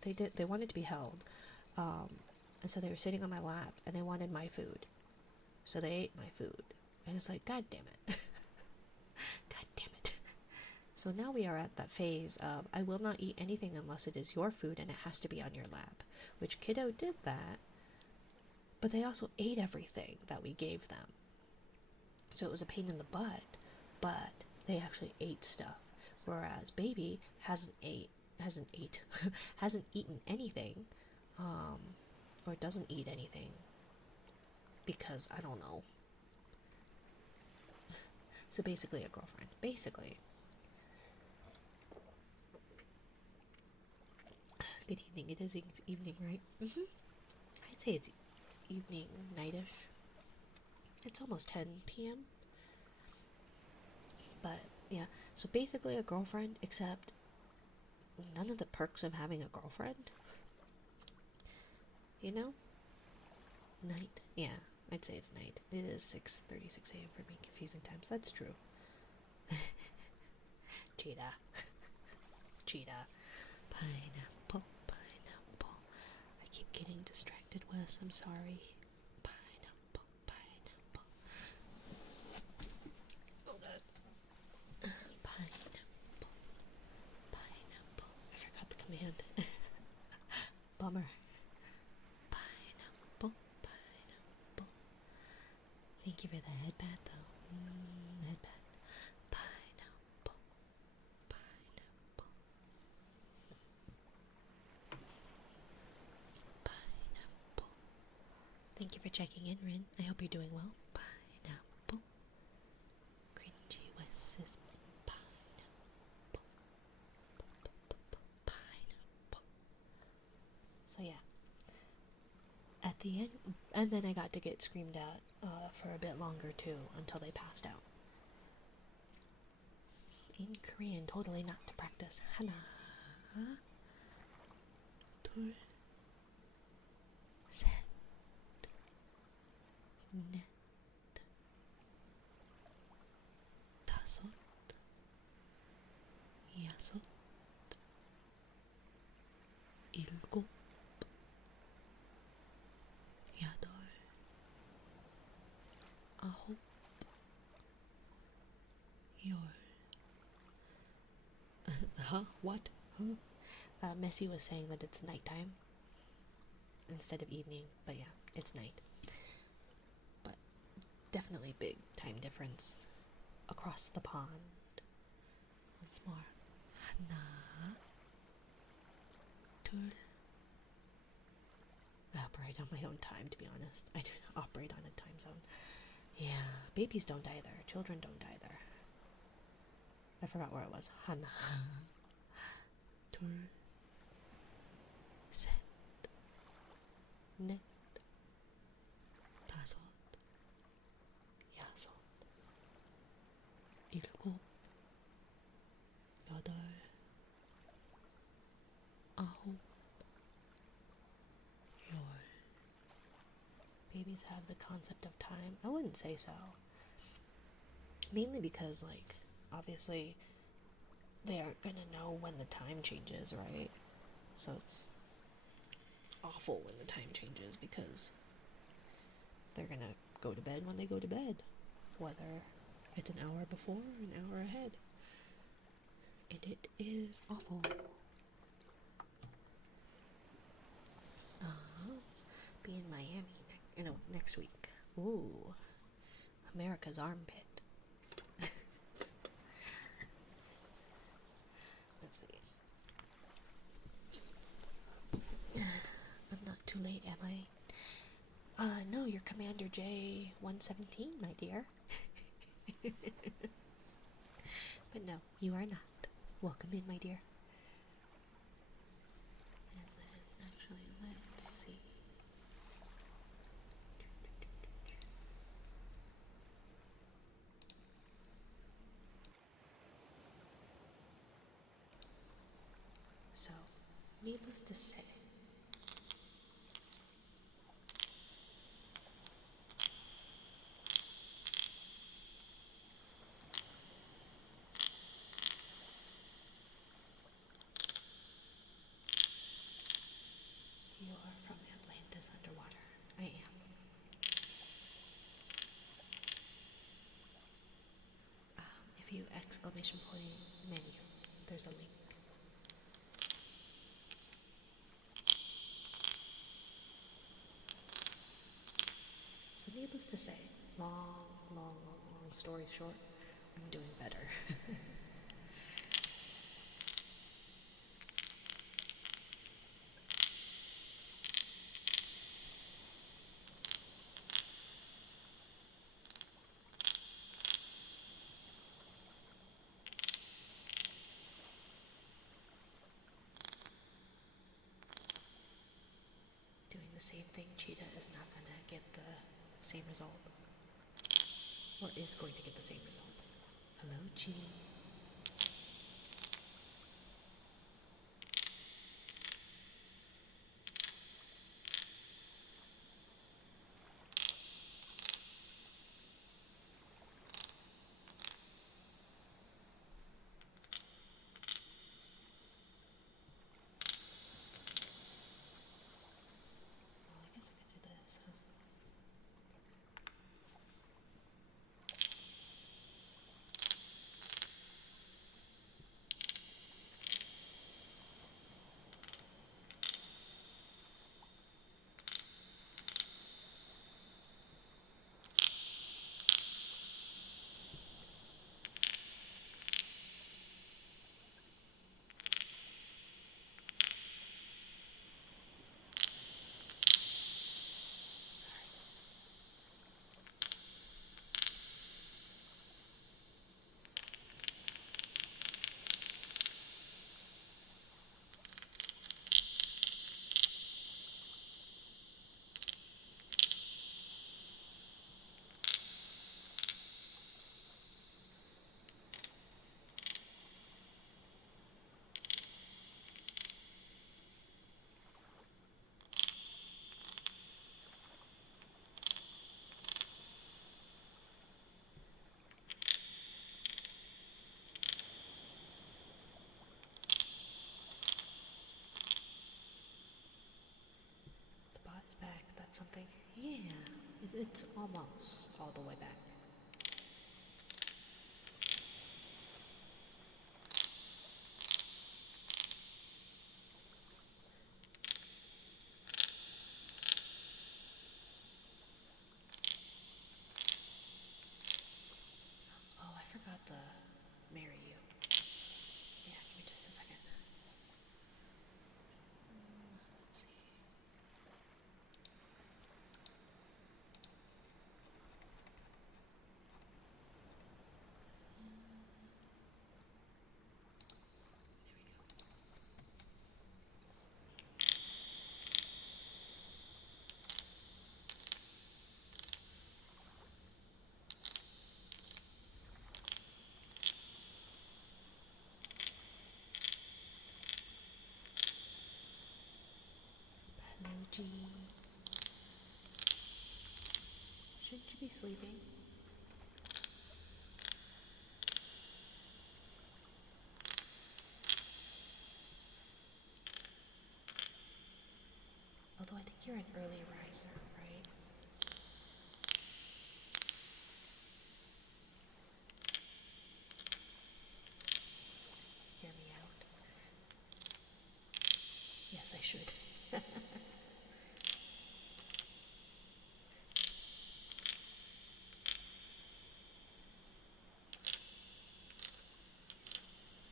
wanted to be held. And so they were sitting on my lap, and they wanted my food. So they ate my food. And it's like, God damn it. God damn it. So now we are at that phase of, I will not eat anything unless it is your food and it has to be on your lap. Which kiddo did that. But they also ate everything that we gave them. So it was a pain in the butt. But they actually ate stuff. Whereas baby hasn't eaten anything. Or doesn't eat anything. Because, I don't know. So basically a girlfriend. Basically. Good evening. It is evening, right? I'd say it's evening, nightish. It's almost 10 p.m. But, yeah. So basically a girlfriend, except none of the perks of having a girlfriend. You know? Night. Yeah, I'd say it's night. It is 6:36 a.m. for me. Confusing times. That's true. Cheetah. Cheetah. Pineapple. Pineapple. I keep getting distracted, Wes. I'm sorry. Pineapple. Pineapple. Oh god. Pineapple. Pineapple. I forgot the command. Bummer. Thank you for the headband, though. Headband. Pineapple. Pineapple. Pineapple. Thank you for checking in, Rin. I hope you're doing well. Pineapple. Cringy West says pineapple. Pineapple. So yeah. At the end, and then I got to get screamed at for a bit longer too, until they passed out. In Korean, totally not to practice. 하나, 둘, 셋, 넷, 다섯, 여섯, 일곱, 여덟, 아홉, 열. Huh? What? Huh? Messi was saying that it's nighttime instead of evening, but yeah, it's night. But definitely big time difference across the pond. Once more. 하나, 둘. I operate on my own time, to be honest. I do not operate on a time zone. Yeah, babies don't either. Children don't either. I forgot where it was. 하나, 둘, 셋, 넷, 다섯, 여섯, 일곱, 여덟, I hope your babies have the concept of time. I wouldn't say so. Mainly because, like, obviously, they aren't gonna know when the time changes, right? So it's awful when the time changes because they're gonna go to bed when they go to bed, whether it's an hour before or an hour ahead. And it is awful. Be in Miami next week. Ooh, America's armpit. Let's see. I'm not too late, am I? No, you're Commander J-117, my dear. But no, you are not. Welcome in, my dear. And then, actually, let's see. So, needless to say, you are from Atlantis underwater. I am. If you exclamation point menu, there's a link. So needless to say, long story short, I'm doing better. Doing the same thing, Cheetah is not gonna get the same result. Or is going to get the same result. Hello, Chi. Well, I guess I could do this, huh? Sorry. The bot is back. That's something. Yeah. It's almost all the way back. Oh, I forgot the marry you. Yeah, give me just a second. Let's see. G. Shouldn't you be sleeping? Although I think you're an early riser, right? Hear me out. Yes, I should.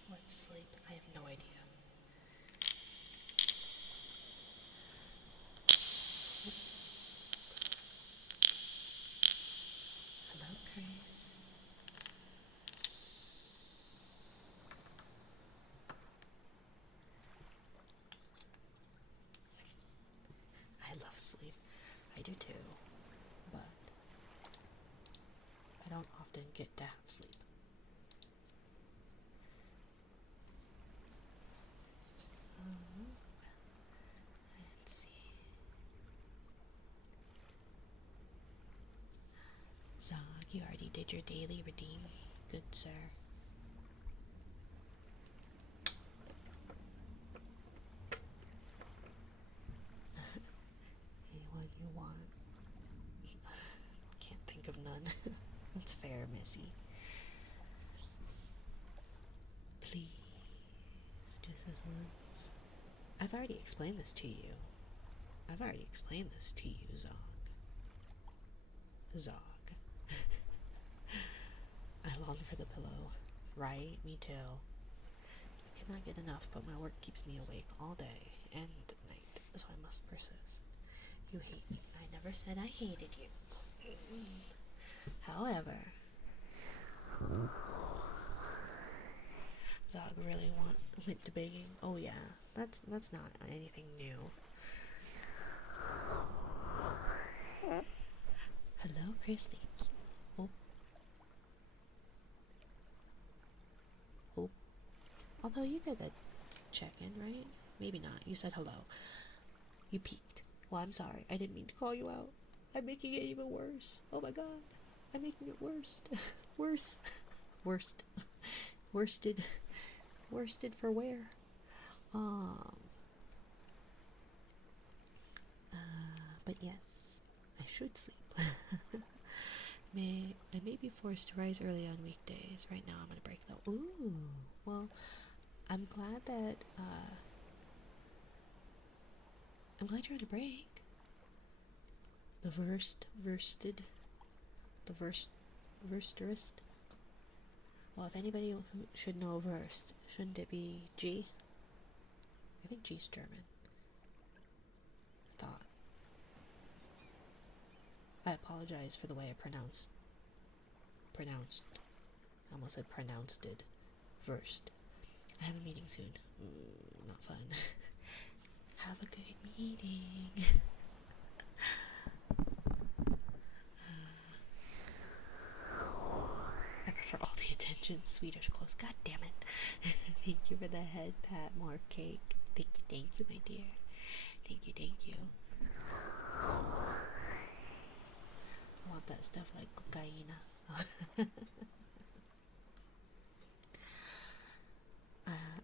What sleep? I have no idea. Hello, Chris. I love sleep. I do too. But I don't often get to have sleep. Let's see. Zog, you already did your daily redeem. Good sir. Anyone you want. Can't think of none. That's fair, Missy. Please, just this once. I've already explained this to you. Zog. Zog. I long for the pillow. Right? Me too. I cannot get enough, but my work keeps me awake all day and night, so I must persist. You hate me. I never said I hated you. However, Zog really went to begging. Oh yeah, that's not anything new. Hello, Christy. Oh. Oh. Although you did a check-in, right? Maybe not. You said hello. You peeked. Well, I'm sorry. I didn't mean to call you out. I'm making it even worse. Oh my god. I'm making it worse. Worse. Worst. Worsted. Worsted for where? But yes, I should sleep. I may be forced to rise early on weekdays. Right now I'm gonna break though. Ooh, well, I'm glad that, I'm glad you're on a break. The versterist. Well, if anybody who should know versed, shouldn't it be G? I think G's German. Thought. I apologize for the way I pronounced. I almost said pronounced it. Versed. I have a meeting soon. Not fun. Have a good meeting. I prefer all the attention. Swedish close. God damn it. Thank you for the head pat. More cake. Thank you, my dear. Thank you. I want that stuff like cocaine.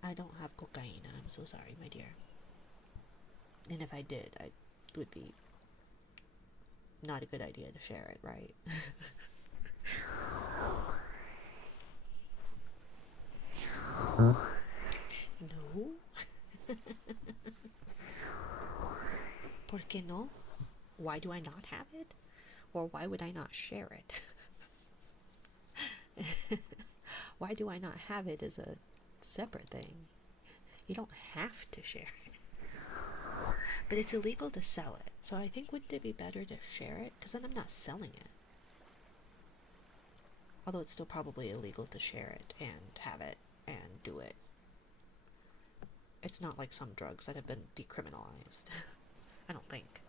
I don't have cocaine. I'm so sorry, my dear. And if I did, it would be not a good idea to share it, right? No. ¿Por qué no? Why do I not have it? Or why would I not share it? Why do I not have it as a separate thing? You don't have to share it. But it's illegal to sell it. So I think wouldn't it be better to share it? Because then I'm not selling it. Although it's still probably illegal to share it and have it and do it. It's not like some drugs that have been decriminalized. I don't think.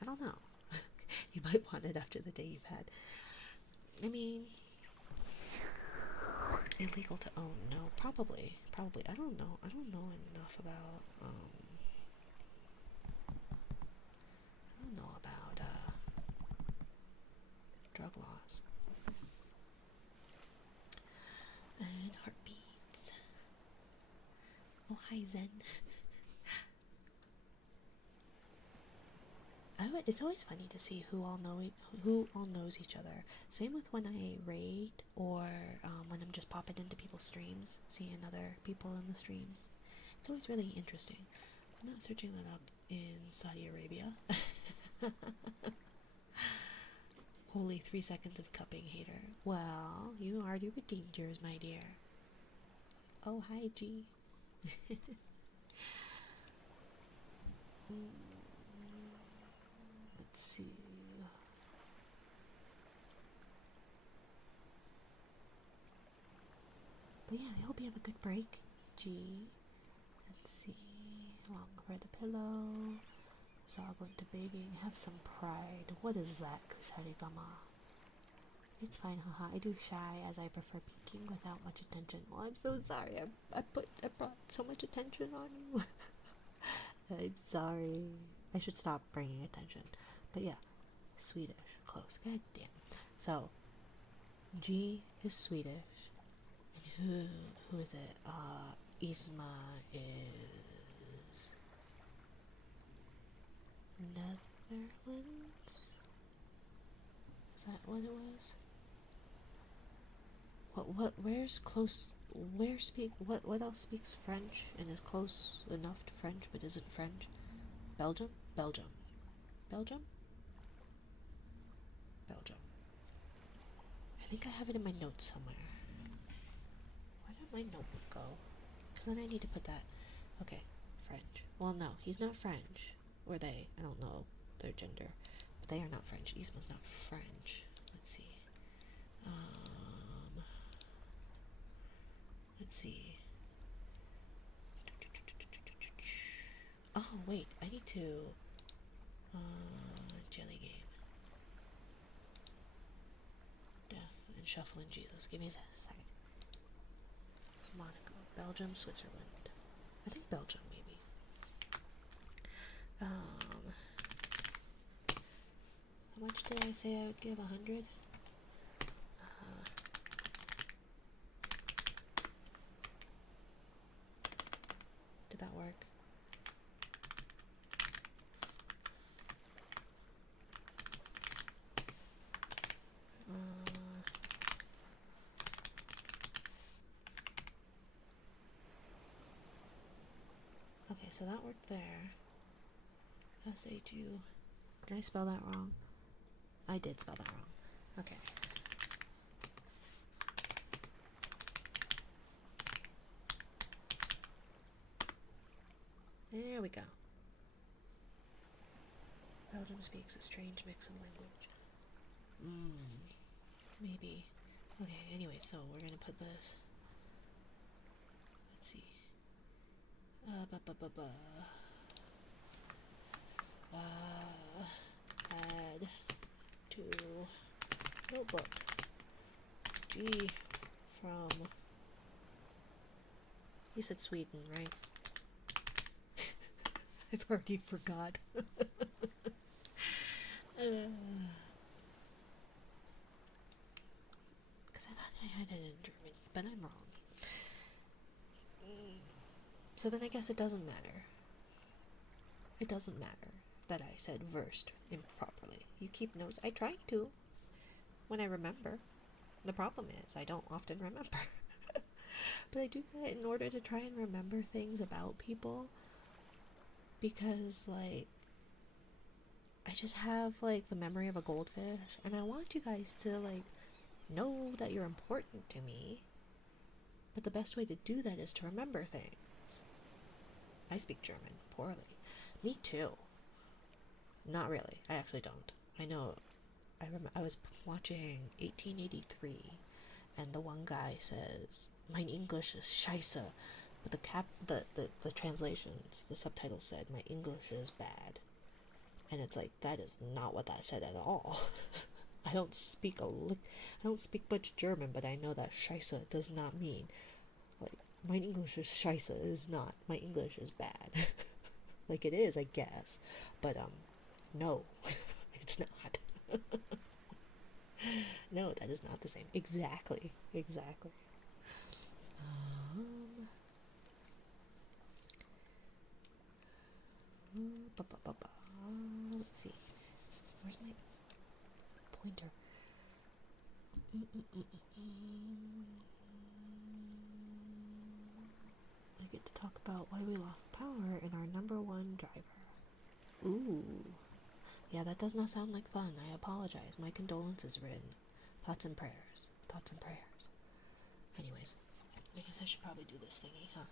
I don't know. You might want it after the day you've had. I mean, illegal to own? No, probably. I don't know enough about know about drug laws. And heartbeats. Oh, hi, Zen. It's always funny to see who all knows each other. Same with when I raid, or when I'm just popping into people's streams, seeing other people in the streams. It's always really interesting. I'm not searching that up in Saudi Arabia. Holy 3 seconds of cupping, hater. Well, you already redeemed yours, my dear. Oh, hi, G. Let's see. But yeah, I hope you have a good break, G. Let's see. Long for the pillow. Soggle debating. Have some pride. What is that, Kusarigama? It's fine, haha. I do shy as I prefer peeking without much attention. Well, I'm so sorry. I brought so much attention on you. I'm sorry. I should stop bringing attention. But yeah, Swedish. Close. God damn. So, G is Swedish. And who is it? Isma is Netherlands? Is that what it was? Where's close? What else speaks French and is close enough to French but isn't French? Belgium? Belgium. Belgium? Belgium. I think I have it in my notes somewhere. Where did my notebook go? Because then I need to put that. Okay, French. Well, no, he's not French. Or they. I don't know their gender. But they are not French. Isma's not French. Let's see. Let's see. Oh, wait. I need to... Jelly game. Death and shuffling Jesus. Give me a second. Monaco. Belgium, Switzerland. I think Belgium, maybe. How much did I say I would give? 100? Did that work? Okay, so that worked there. S-H-U. Did I spell that wrong? I did spell that wrong. Okay. There we go. Belgium speaks a strange mix of language. Maybe. Okay, anyway, so we're gonna put this. Let's see. Add to notebook. G from. You said Sweden, right? I've already forgot. Because I thought I had it in Germany, but I'm wrong. So then I guess it doesn't matter. It doesn't matter that I said versed improperly. You keep notes. I try to when I remember. The problem is I don't often remember. But I do that in order to try and remember things about people. Because, like, I just have, like, the memory of a goldfish. And I want you guys to, like, know that you're important to me. But the best way to do that is to remember things. I speak German poorly. Me too. Not really. I actually don't. I know. I was watching 1883, and the one guy says, "Mein English is scheiße," but the translations, the subtitles said, "My English is bad," and it's like that is not what that said at all. I don't speak much German, but I know that scheiße does not mean like my English is scheiße is not. My English is bad. Like it is, I guess, but No, it's not. No, that is not the same. Exactly. Exactly. Um, let's see. Where's my pointer? I get to talk about why we lost power in our number one driver. Ooh. Yeah, that does not sound like fun. I apologize. My condolences written. Thoughts and prayers. Thoughts and prayers. Anyways, I guess I should probably do this thingy, huh?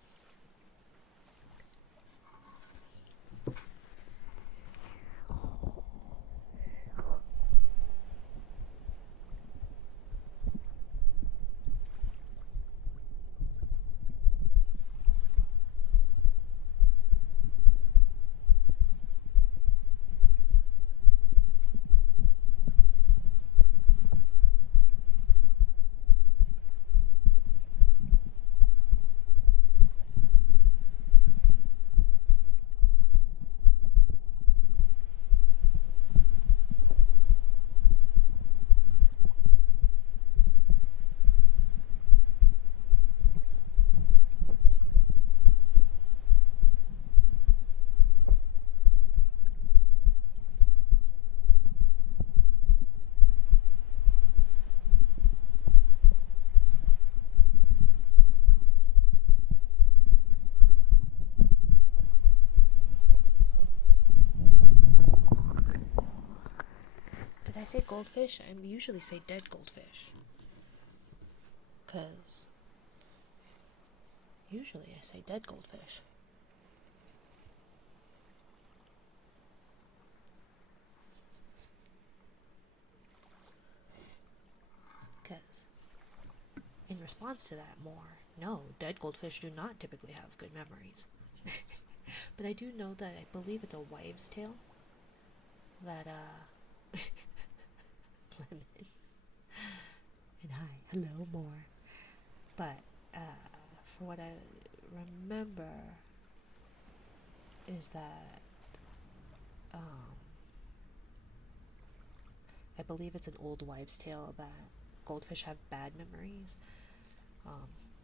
Did I say goldfish? I usually say dead goldfish. Because usually I say dead goldfish. Because in response to that, more, no, dead goldfish do not typically have good memories. But I do know that I believe it's a wives' tale that, Lemon. And hi, hello, more. But, for what I remember is that, I believe it's an old wives' tale that goldfish have bad memories.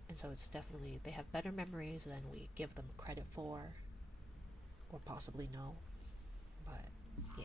And so it's definitely, they have better memories than we give them credit for, or possibly know. But, yeah.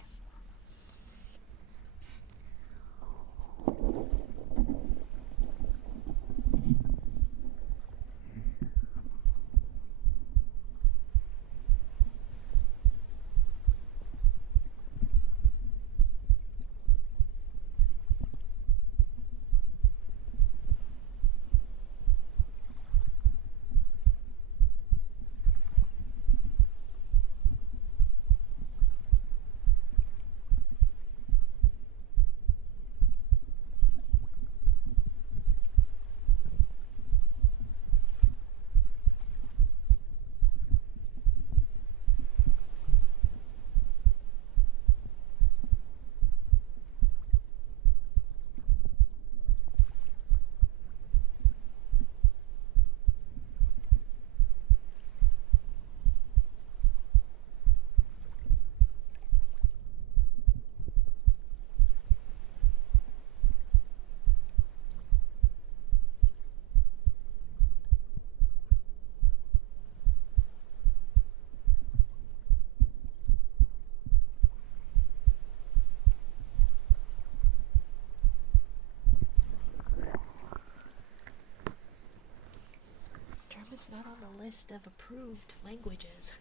German's not on the list of approved languages.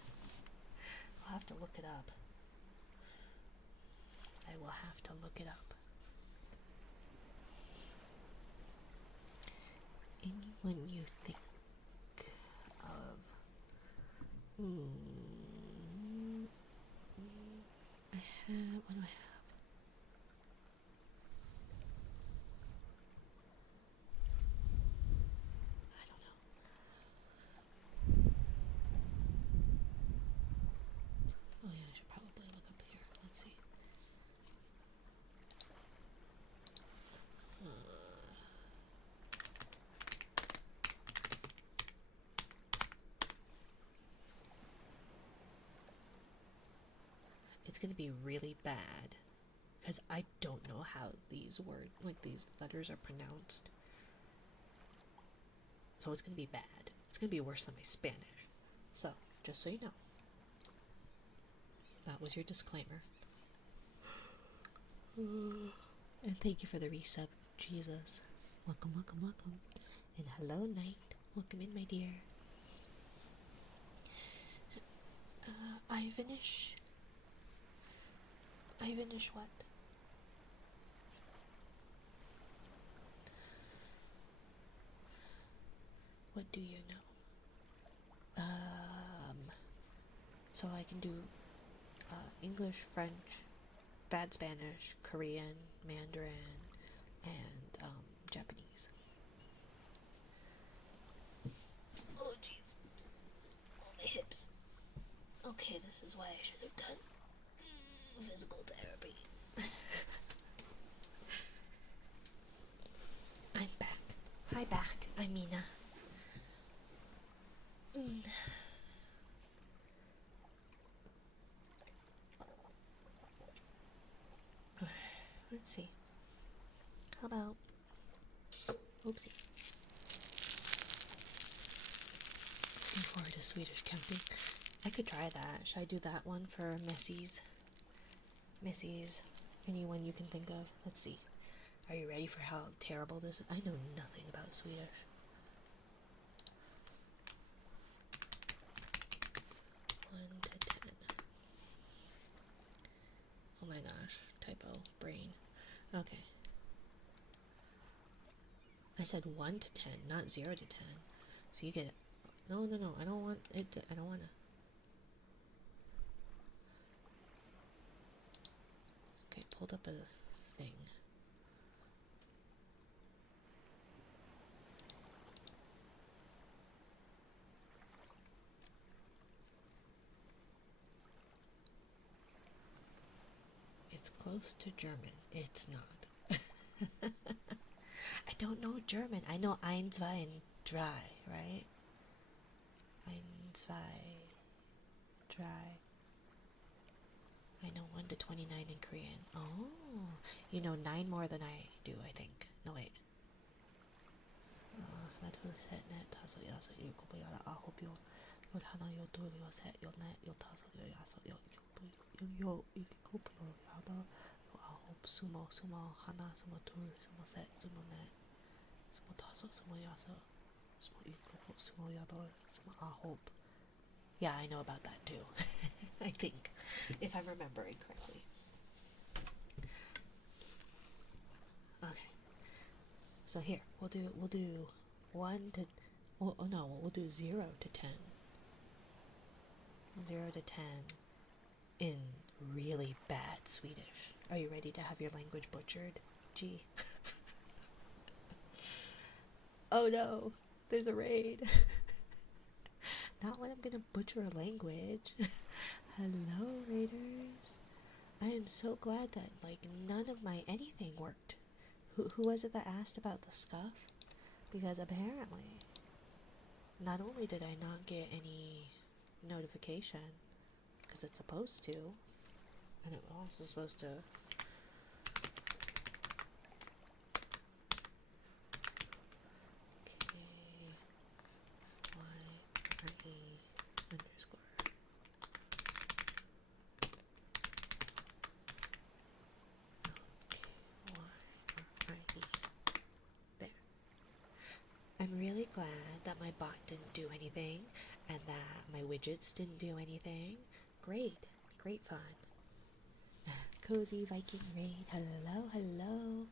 I'll have to look it up. I will have to look it up. When you think of what do I have? I don't know. Oh yeah, I should probably look up here. Let's see. it's gonna be really bad because I don't know how these words, like these letters, are pronounced. So it's gonna be bad. It's gonna be worse than my Spanish. So, just so you know, that was your disclaimer. And thank you for the resub, Jesus. Welcome, welcome, welcome. And hello, Night. Welcome in, my dear. I finish what? What do you know? So I can do English, French, bad Spanish, Korean, Mandarin, and Japanese. Oh jeez, oh my hips. Okay, this is why I should have done physical therapy. I'm back. Hi back, I'm Mina. Let's see. How about... Oopsie. Looking forward to Swedish counting. I could try that. Should I do that one for Messies? Messies. Anyone you can think of? Let's see. Are you ready for how terrible this is? I know nothing about Swedish. 1 to 10. Oh my gosh. Typo. Brain. Okay. I said 1 to 10, not 0 to 10. So you get it. No, no, no. I don't want it to, I don't want to. Okay, pulled up a thing. It's close to German. It's not. I don't know German. I know ein, zwei, and drei, right? Ein, zwei, drei. I know 1 to 29 in Korean. Oh, you know 9 more than I do, I think. No, wait. 하나, 둘, 셋, 넷, 다섯, 여섯, 일곱, 여덟, 아홉, 열, 열하나, 열둘, 열셋, 열넷, 열다섯, 열여섯, 열일곱, 열여덟, 열아홉, 스무, 스무하나, 스무둘, 스무셋, 스무넷, 스무다섯, 스무여섯, 스무일곱, 스무여덟, 스무아홉. Yeah, I know about that too. I think, if I'm remembering correctly. Okay. So here, we'll do 1 to, oh no, we'll do 0 to 10. 0 to 10 in really bad Swedish. Are you ready to have your language butchered? Gee. Oh no, there's a raid. Not when I'm gonna butcher a language. Hello, raiders. I am so glad that like none of my anything worked. Who was it that asked about the scuff? Because apparently, not only did I not get any notification, because it's supposed to, and it was also supposed to. Underscore. There. I'm really glad that my bot didn't do anything and that my widgets didn't do anything. Great, great fun. Cozy Viking raid. Hello, hello.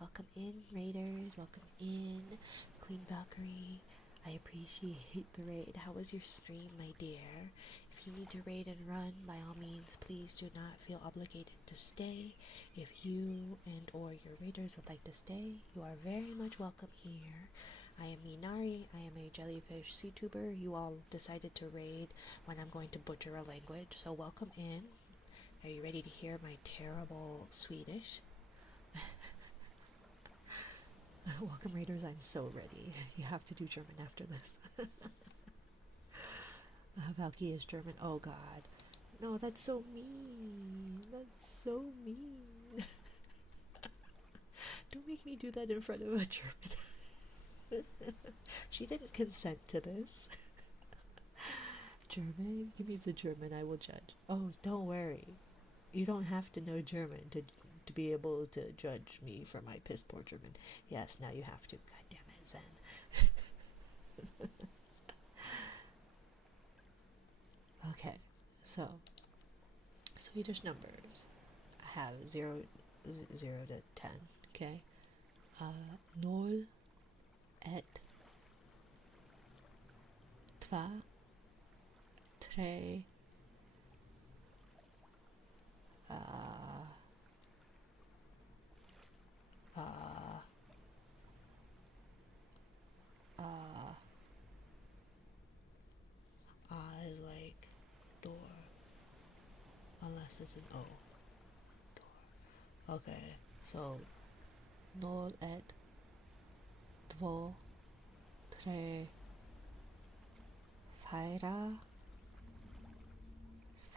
Welcome in, raiders. Welcome in, Queen Valkyrie. I appreciate the raid. How was your stream, my dear? If you need to raid and run, by all means, please do not feel obligated to stay. If you and or your raiders would like to stay, you are very much welcome here. I am Minari. I am a jellyfish CTuber. You all decided to raid when I'm going to butcher a language, so welcome in. Are you ready to hear my terrible Swedish? Welcome, raiders. I'm so ready. You have to do German after this. Valky is German. Oh god. No, that's so mean. so mean. Don't make me do that in front of a German. She didn't consent to this. German? He means a German, I will judge. Oh, don't worry. You don't have to know German to be able to judge me for my piss poor German. Yes, now you have to. God damn it, Zen. Okay, so Swedish numbers. I have 0 to 10. Okay, 0, 1, 2, 3, uh, uh, uh, is like door, unless it's an O. Door. Okay, so 0, 1, 2, 3, 4,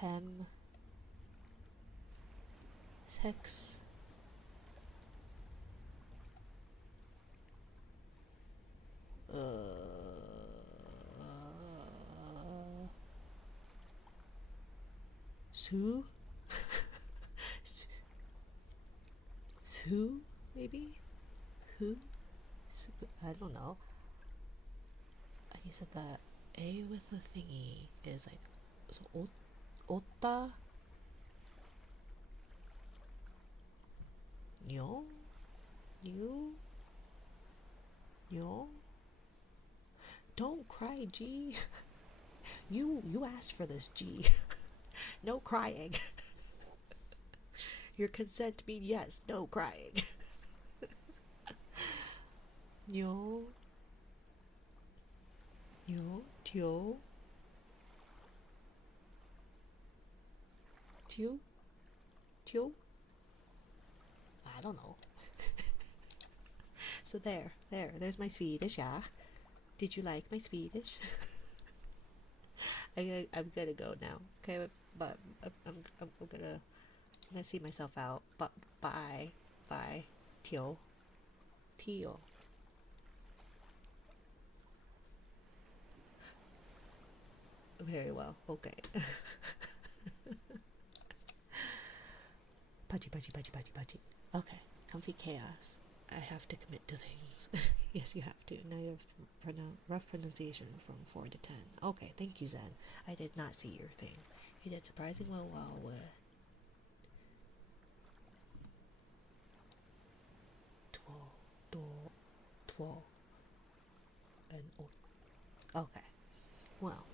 5, 6, 2, Who, maybe? Who? I don't know. And you said that A with the thingy is like, so otta? Nyo? New? Nyo? Don't cry, G. You asked for this, G. No crying. Your consent means yes, no crying. Nyo? Nyo? Tyo? Tyo? Tyo? I don't know. So there's my Swedish, yeah. Did you like my Swedish? I'm gonna go now, okay? But I'm gonna see myself out. But bye, Tio. Very well, okay. Pudgy. Okay, comfy chaos. I have to commit to things. Yes, you have to. Now you have rough pronunciation from 4 to 10. Okay, thank you, Zen. I did not see your thing. You did surprisingly well with 12, and okay. Well,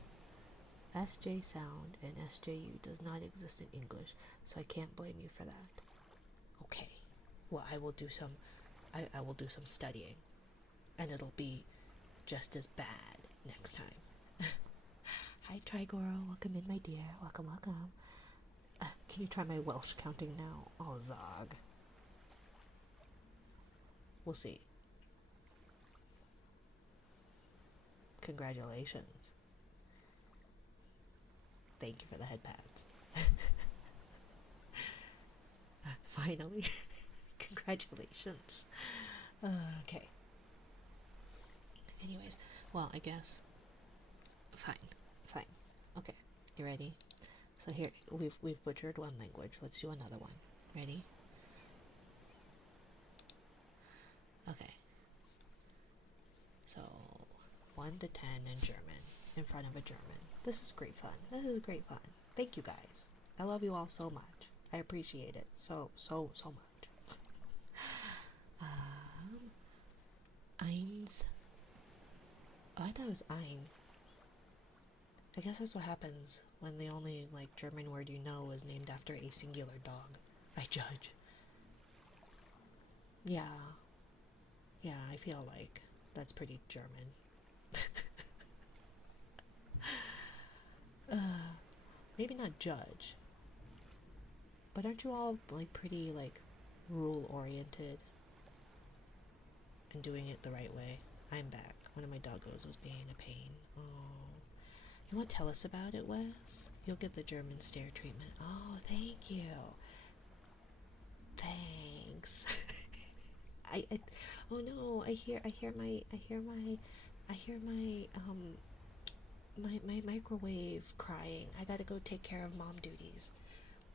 SJ sound and SJU does not exist in English, so I can't blame you for that. Okay. Well, I will do some studying, and it'll be just as bad next time. Hi, Trigoro. Welcome in, my dear. Welcome. Can you try my Welsh counting now? Oh, Zog. We'll see. Congratulations. Thank you for the head pads. Finally. Congratulations. Okay. Anyways, well, I guess. Fine. Okay, you ready? So here we've butchered one language. Let's do another one. Ready? Okay. So 1 to 10 in German in front of a German. This is great fun. Thank you guys. I love you all so much. I appreciate it so much. Eins. Oh, I thought it was ein. I guess that's what happens when the only German word you know is named after a singular dog. I judge. Yeah, I feel like that's pretty German. Maybe not judge, but aren't you all pretty rule oriented and doing it the right way? I'm back. One of my doggos was being a pain. Oh, you want to tell us about it, Wes? You'll get the German stare treatment. Oh, thank you. Thanks. I oh no, I hear my microwave crying. I gotta go take care of mom duties.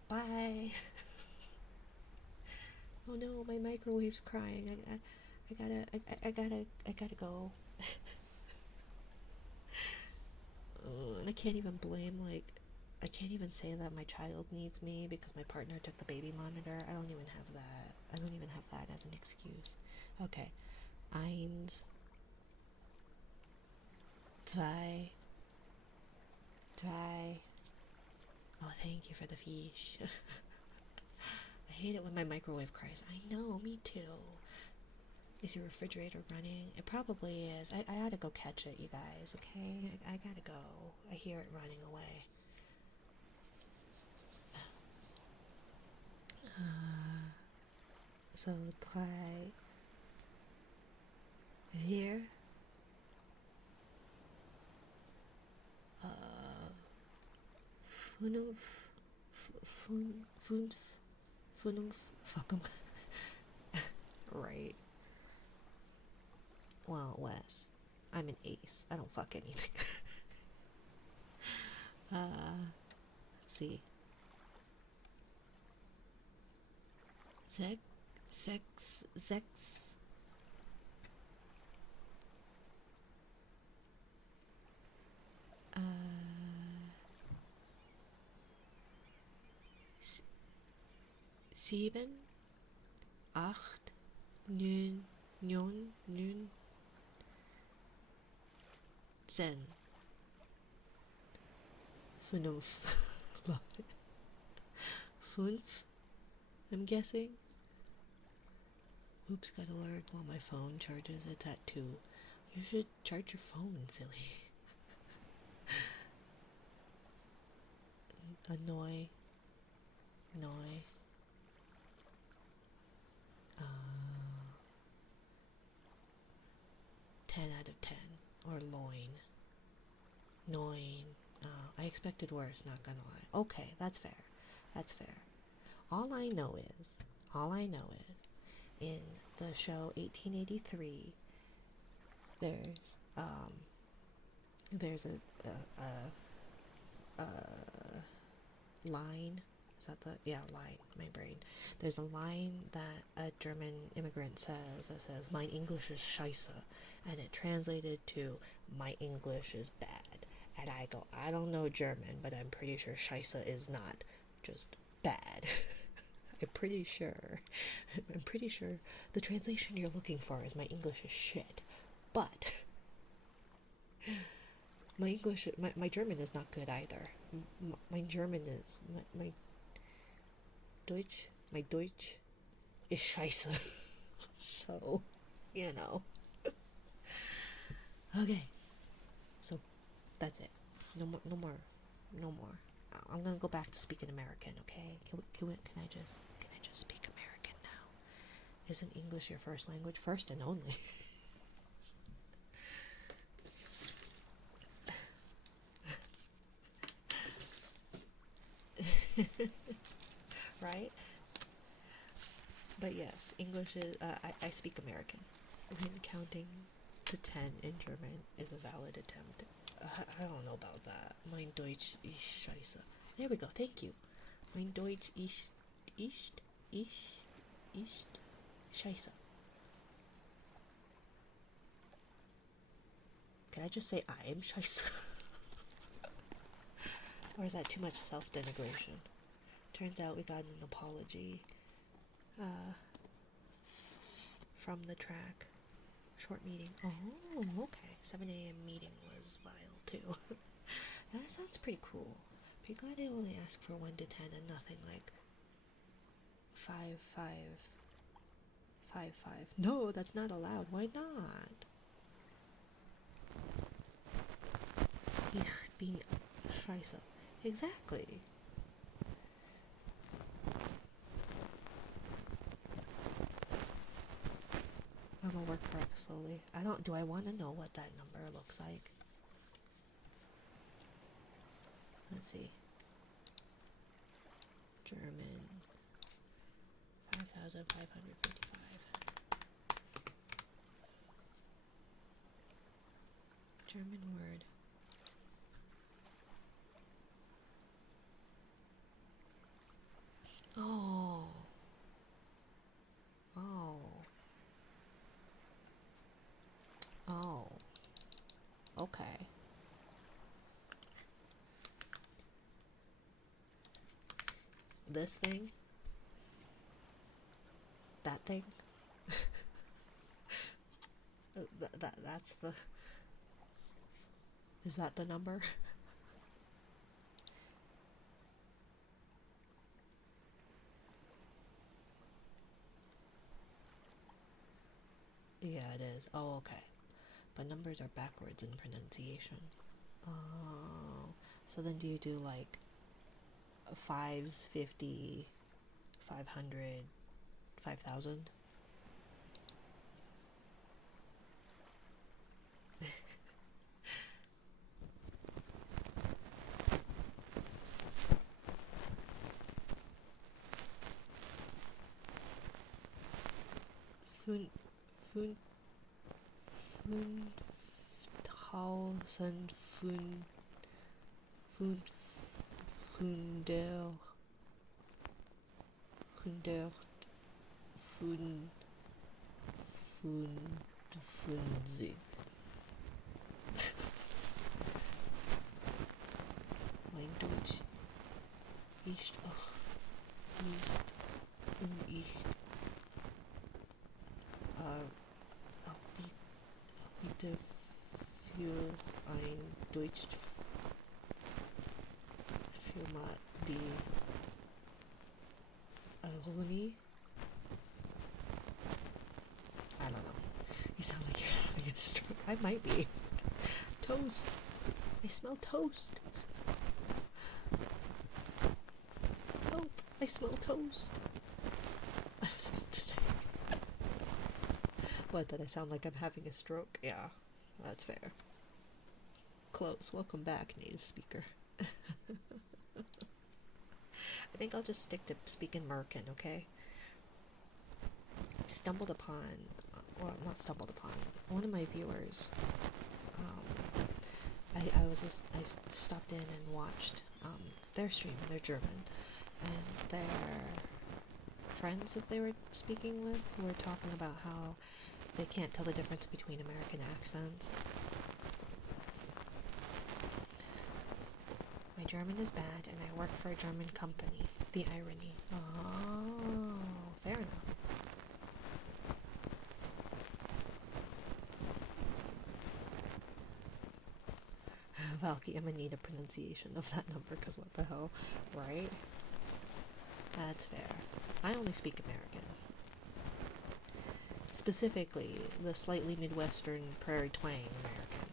Bye. Oh no, my microwave's crying. I gotta go. And I can't even blame, like, I can't even say that my child needs me because my partner took the baby monitor. I don't even have that. I don't even have that as an excuse. Okay. Eins, zwei, drei. Oh, thank you for the fish. I hate it when my microwave cries. I know, me too. Is your refrigerator running? It probably is. I gotta go catch it, you guys, okay? I gotta go. I hear it running away. So, drei, vier, fünf, fünf, fuck 'em. Right. Well, Wes, I'm an ace. I don't fuck anything. Let's see. Sechs, sieben, acht, neun, zehn, fünf, fünf, I'm guessing. Oops, got alert while my phone charges. It's at 2. You should charge your phone, silly. Annoy. 10 out of 10. Or loin. 9. I expected worse, not gonna lie. Okay, that's fair. All I know is, in the show 1883, there's a line. Is that the line? My brain. There's a line that a German immigrant says that says, "My English is scheiße," and it translated to, "My English is bad." And I go, I don't know German, but I'm pretty sure scheiße is not just bad. I'm pretty sure the translation you're looking for is "My English is shit," but my German is not good either. My German is my Deutsch is scheiße. So, you know. Okay, so that's it. No more. I'm gonna go back to speaking American. Okay? Can I just speak American now? Isn't English your first language? First and only. Right? But yes, English is. I speak American. When counting to 10 in German is a valid attempt. I don't know about that. Mein Deutsch ist scheiße. There we go. Thank you. Mein Deutsch ist scheiße. Can I just say I am scheiße? Or is that too much self-denigration? Turns out we got an apology from the track. Short meeting. Oh, okay. 7 a.m. meeting was vile too. That sounds pretty cool. Be glad I only asked for 1 to 10 and nothing like 5, 5, 5, 5. No, that's not allowed. Why not? Ich bin scheiße. Exactly. I'm gonna work correct slowly. Do I want to know what that number looks like? Let's see. German. 4,555. German word. Oh. Oh. Oh. Okay. This thing? That thing? That's the... Is that the number? Yeah, it is. Oh, okay. But numbers are backwards in pronunciation. Oh. So then do you do like fives, 50, 500, 5,000? Fun, fun, fun, tausend, fun, hundert, hundert, fun, funzi. Mein Deutsch ist auch nicht und ich bitte für ein Deutsch Firma die Ironie. I don't know. You sound like you're having a stroke. I might be. Toast. I smell toast. Oh, I smell toast. I was about to say. What, that I sound like I'm having a stroke? Yeah, that's fair. Close. Welcome back, native speaker. I think I'll just stick to speaking American, okay? Stumbled upon, well, not stumbled upon, one of my viewers, I stopped in and watched their stream. They're German, and their friends that they were speaking with were talking about how they can't tell the difference between American accents. My German is bad, and I work for a German company. The irony. Oh, fair enough. Valky, I'm gonna need a pronunciation of that number, because what the hell, right? That's fair. I only speak American. Specifically, the slightly Midwestern prairie twang American.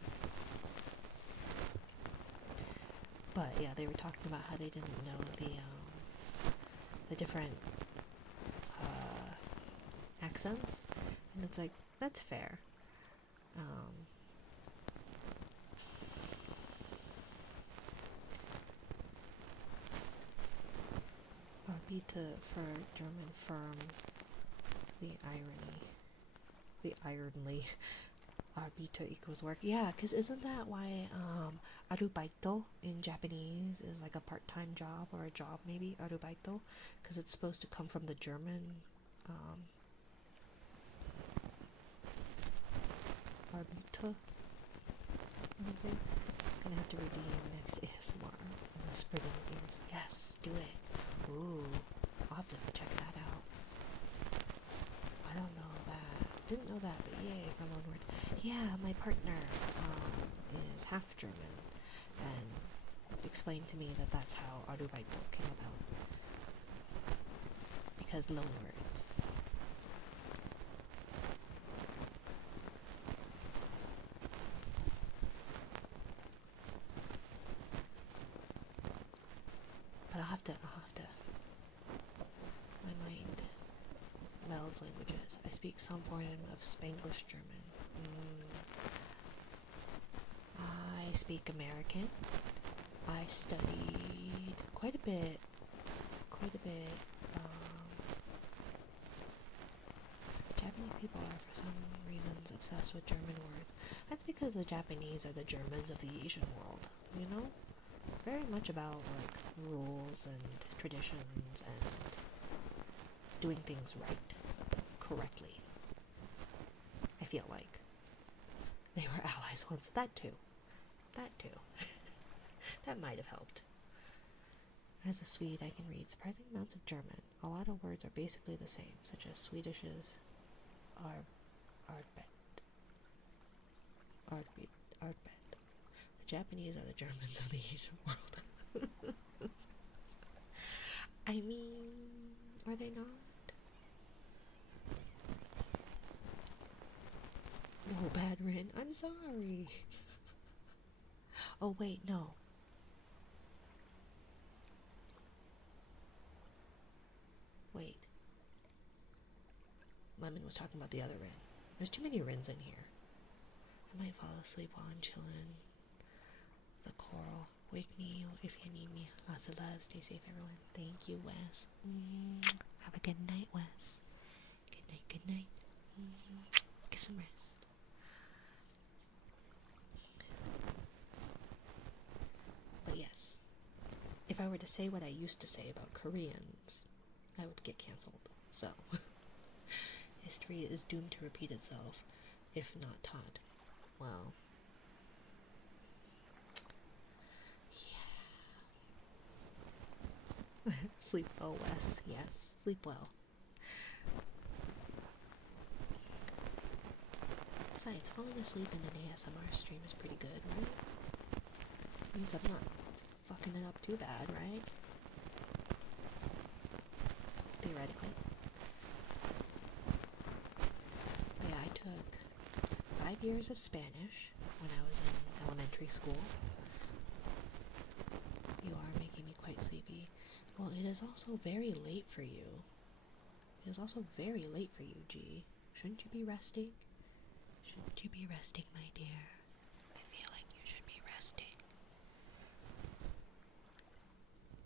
But yeah, they were talking about how they didn't know the different accents, and it's like, that's fair. Arbita for German firm, the irony. The ironly. Arbita equals work. Yeah, because isn't that why arubaito in Japanese is like a part-time job, or a job maybe, arubaito? Because it's supposed to come from the German arbita. Anything? Gonna have to redeem next ASMR. I'm whispering in your ears. Yes, do it. Ooh, I'll have to check that out. I don't know that. Didn't know that, but yay for loanwords. Yeah, my partner is half German, and explained to me that that's how arubaito came about. Because loanwords. But I'll have to. My mind melds languages. I speak some form of Spanglish German. I speak American. I studied quite a bit Japanese people are, for some reasons, obsessed with German words. That's because the Japanese are the Germans of the Asian world, you know? Very much about, like, rules and traditions and doing things right, correctly. I feel like. They were allies once. That too. That might have helped. As a Swede, I can read surprising amounts of German. A lot of words are basically the same, such as Swedish's arbet. The Japanese are the Germans of the Asian world. I mean, are they not? No, bad Rin, I'm sorry. Oh, wait, no. Wait. Lemon was talking about the other Rin. There's too many Rins in here. I might fall asleep while I'm chilling. The coral. Wake me if you need me. Lots of love. Stay safe, everyone. Thank you, Wes. Have a good night, Wes. Good night. Get some rest. But yes, if I were to say what I used to say about Koreans, I would get cancelled. So, history is doomed to repeat itself, if not taught. Well, yeah. Sleep well, Wes. Yes, sleep well. Besides, falling asleep in an ASMR stream is pretty good, right? Means I'm not fucking it up too bad, right? Theoretically. But yeah, I took 5 years of Spanish when I was in elementary school. You are making me quite sleepy. Well, it is also very late for you. It is also very late for you, G. Shouldn't you be resting? Shouldn't you be resting, my dear? I feel like you should be resting.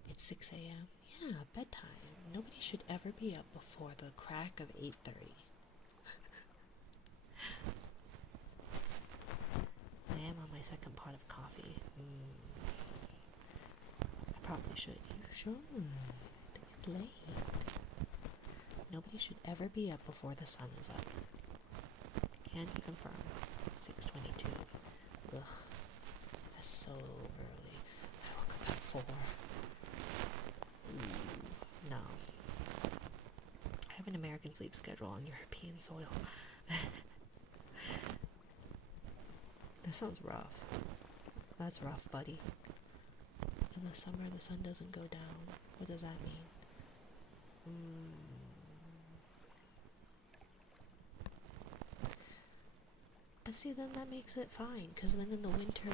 It's 6 a.m. Yeah, bedtime. Nobody should ever be up before the crack of 8:30. I am on my second pot of coffee. I probably should. You should. It's late. Nobody should ever be up before the sun is up. Can he confirm? 6:22. Ugh. That's so early. I woke up at 4. No. I have an American sleep schedule on European soil. That sounds rough. That's rough, buddy. In the summer, the sun doesn't go down. What does that mean? But see, then that makes it fine, because then in the winter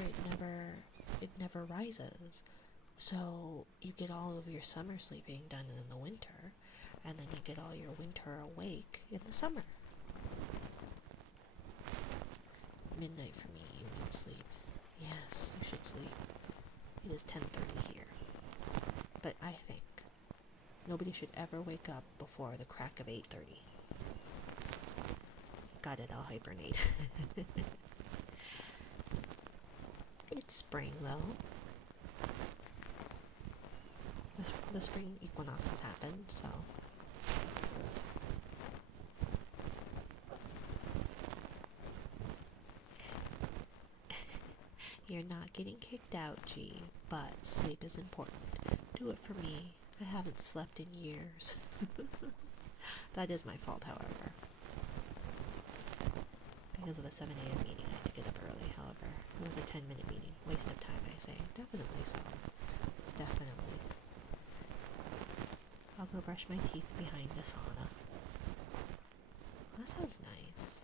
it never rises. So you get all of your summer sleeping done in the winter, and then you get all your winter awake in the summer. Midnight for me, you need sleep. Yes, you should sleep. It is 10:30 here. But I think nobody should ever wake up before the crack of 8:30. Got it, I'll hibernate. It's spring, though. The spring equinox has happened, so... You're not getting kicked out, G, but sleep is important. Do it for me. I haven't slept in years. That is my fault, however. Because of a 7 a.m. meeting, I had to get up early, however. It was a 10-minute meeting. Waste of time, I say. Definitely so. Definitely. I'll go brush my teeth behind a sauna. That sounds nice.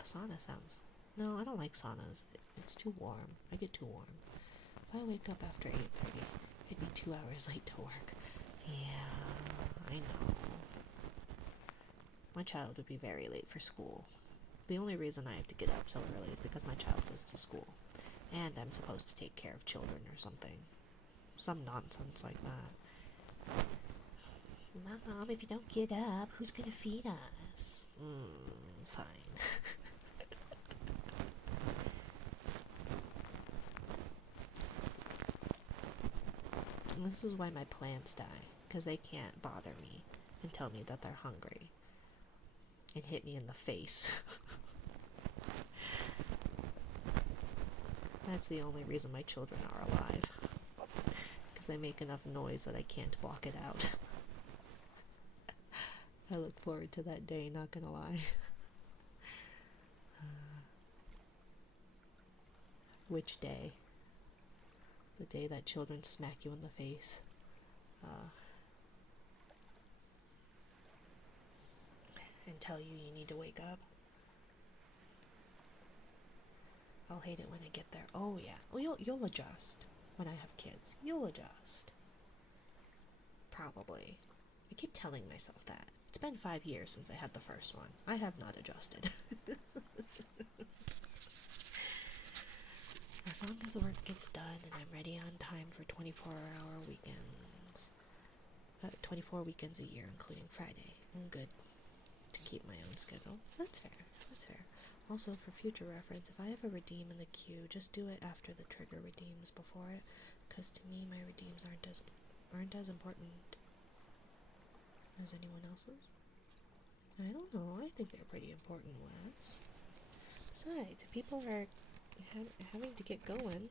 A sauna sounds... No, I don't like saunas. It's too warm. I get too warm. If I wake up after 8:30, it'd be 2 hours late to work. Yeah, I know. My child would be very late for school. The only reason I have to get up so early is because my child goes to school. And I'm supposed to take care of children or something. Some nonsense like that. Mom, if you don't get up, who's gonna feed us? Fine. This is why my plants die, because they can't bother me and tell me that they're hungry and hit me in the face. That's the only reason my children are alive, because they make enough noise that I can't block it out. I look forward to that day, not gonna lie. Which day? The day that children smack you in the face. And tell you need to wake up. I'll hate it when I get there. Oh yeah. Well, you'll adjust when I have kids. You'll adjust. Probably. I keep telling myself that. It's been 5 years since I had the first one. I have not adjusted. As long as the work gets done and I'm ready on time for 24-hour weekends. 24 weekends a year, including Friday. I'm good to keep my own schedule. That's fair. That's fair. Also, for future reference, if I ever redeem in the queue, just do it after the trigger redeems before it, because to me, my redeems aren't as important as anyone else's. I don't know. I think they're pretty important ones. Besides, if people are having to get going,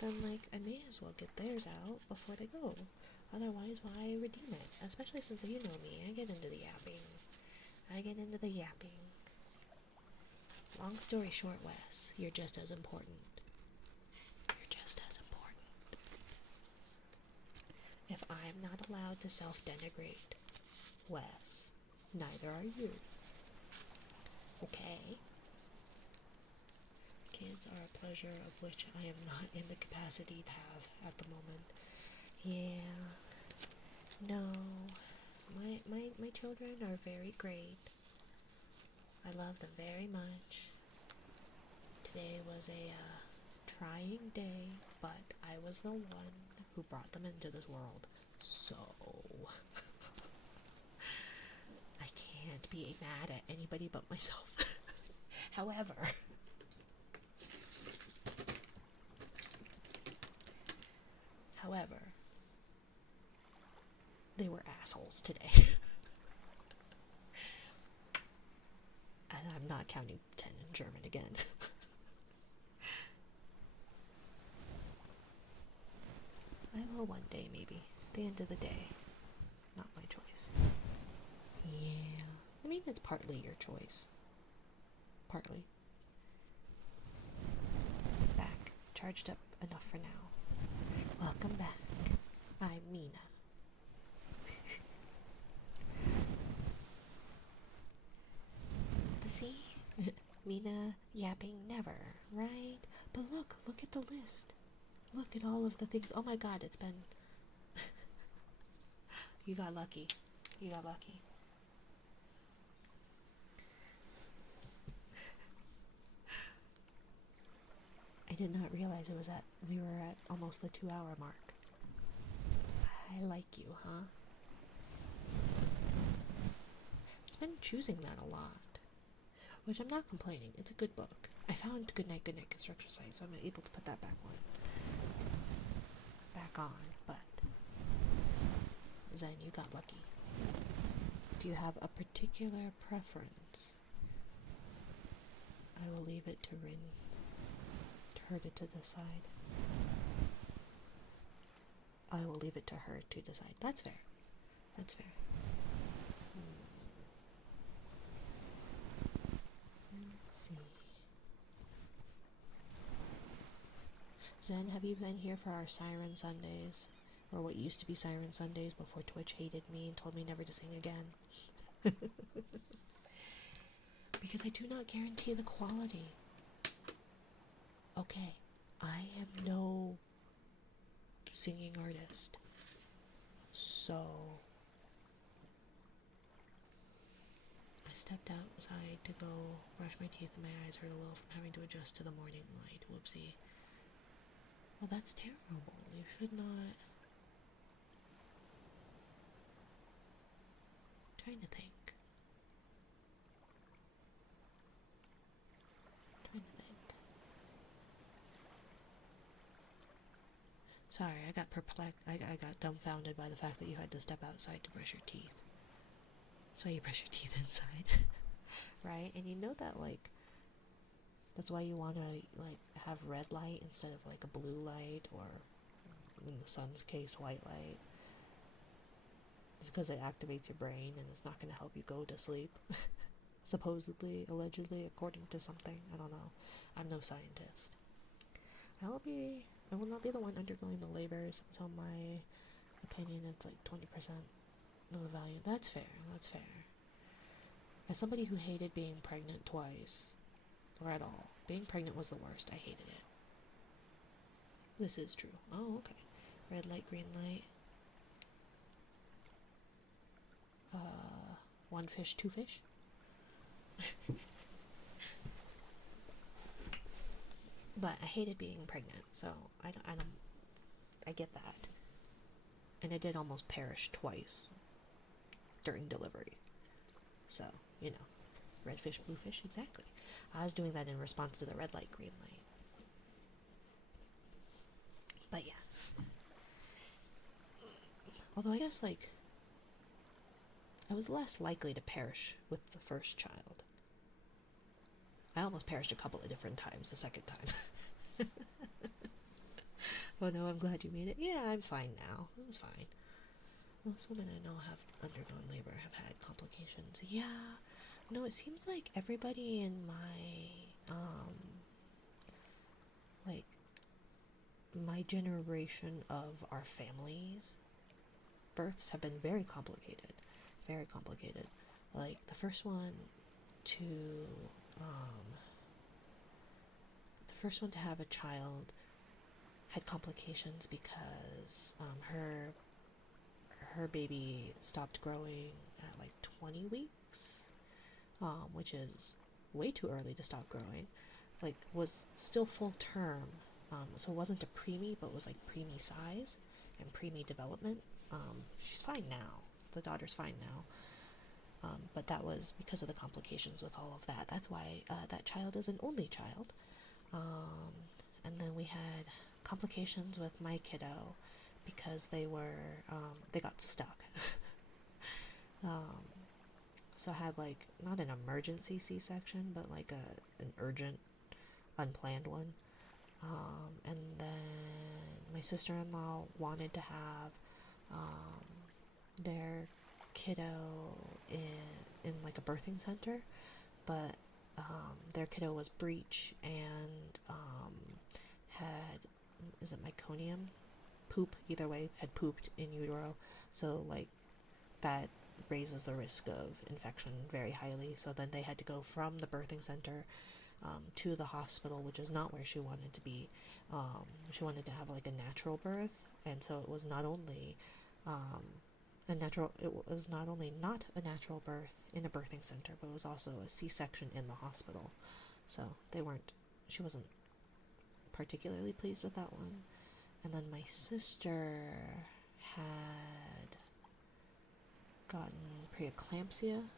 then like I may as well get theirs out before they go. Otherwise, why redeem it? Especially since you know me, I get into the yapping. Long story short, Wes, you're just as important. You're just as important. If I'm not allowed to self-denigrate, Wes, neither are you. Okay? Kids are a pleasure of which I am not in the capacity to have at the moment. Yeah. No. My children are very great. I love them very much. Today was a trying day, but I was the one who brought them into this world. So I can't be mad at anybody but myself. However, they were assholes today. And I'm not counting 10 in German again. I will one day, maybe. At the end of the day. Not my choice. Yeah. I mean, it's partly your choice. Partly. Back. Charged up enough for now. Welcome back. I'm Mina. See? Mina yapping never, right? But look at the list. Look at all of the things. Oh my god, it's been... You got lucky. You got lucky. I did not realize we were at almost the 2-hour mark. I like you, huh? It's been choosing that a lot. Which I'm not complaining. It's a good book. I found Goodnight Construction Site, so I'm able to put that back on. But Zen, you got lucky. Do you have a particular preference? I will leave it to her to decide. I will leave it to her to decide. That's fair. That's fair. Let's see. Zen, have you been here for our Siren Sundays? Or what used to be Siren Sundays before Twitch hated me and told me never to sing again? Because I do not guarantee the quality. Okay, I am no singing artist. So I stepped outside to go brush my teeth and my eyes hurt a little from having to adjust to the morning light. Whoopsie. Well, that's terrible. You should not... trying to think. Sorry, I got perplexed. I got dumbfounded by the fact that you had to step outside to brush your teeth. That's why you brush your teeth inside. Right? And you know that, like, that's why you want to, like, have red light instead of, like, a blue light, or, in the sun's case, white light. It's because it activates your brain and it's not going to help you go to sleep. Supposedly, allegedly, according to something. I don't know. I'm no scientist. I will not be the one undergoing the labors, so my opinion, it's like 20% of the value. That's fair. As somebody who hated being pregnant twice, or at all, being pregnant was the worst. I hated it. This is true. Oh, okay. Red light, green light. One fish, two fish. But I hated being pregnant, so I get that. And I did almost perish twice during delivery. So, you know, red fish, blue fish, exactly. I was doing that in response to the red light, green light. But yeah. Although I guess, like, I was less likely to perish with the first child. I almost perished a couple of different times the second time. Oh no, I'm glad you made it. Yeah, I'm fine now. It was fine. Most women I know have undergone labor have had complications. Yeah. No, it seems like everybody in like, my generation of our families, births have been very complicated. Very complicated. Like, the first one to, have a child had complications because her baby stopped growing at like 20 weeks, which is way too early to stop growing. Like, was still full term, so it wasn't a preemie, but was like preemie size and preemie development. She's fine now. The daughter's fine now. But that was because of the complications with all of that. That's why that child is an only child. And then we had complications with my kiddo because they got stuck. So I had, like, not an emergency C-section, but like an urgent, unplanned one. And then my sister-in-law wanted to have their kiddo in like a birthing center, but their kiddo was breech and had, is it meconium? Poop, either way, had pooped in utero. So, like, that raises the risk of infection very highly. So then they had to go from the birthing center to the hospital, which is not where she wanted to be. She wanted to have, like, a natural birth, and so it was not only not a natural birth in a birthing center, but it was also a C-section in the hospital. So she wasn't particularly pleased with that one. And then my sister had gotten preeclampsia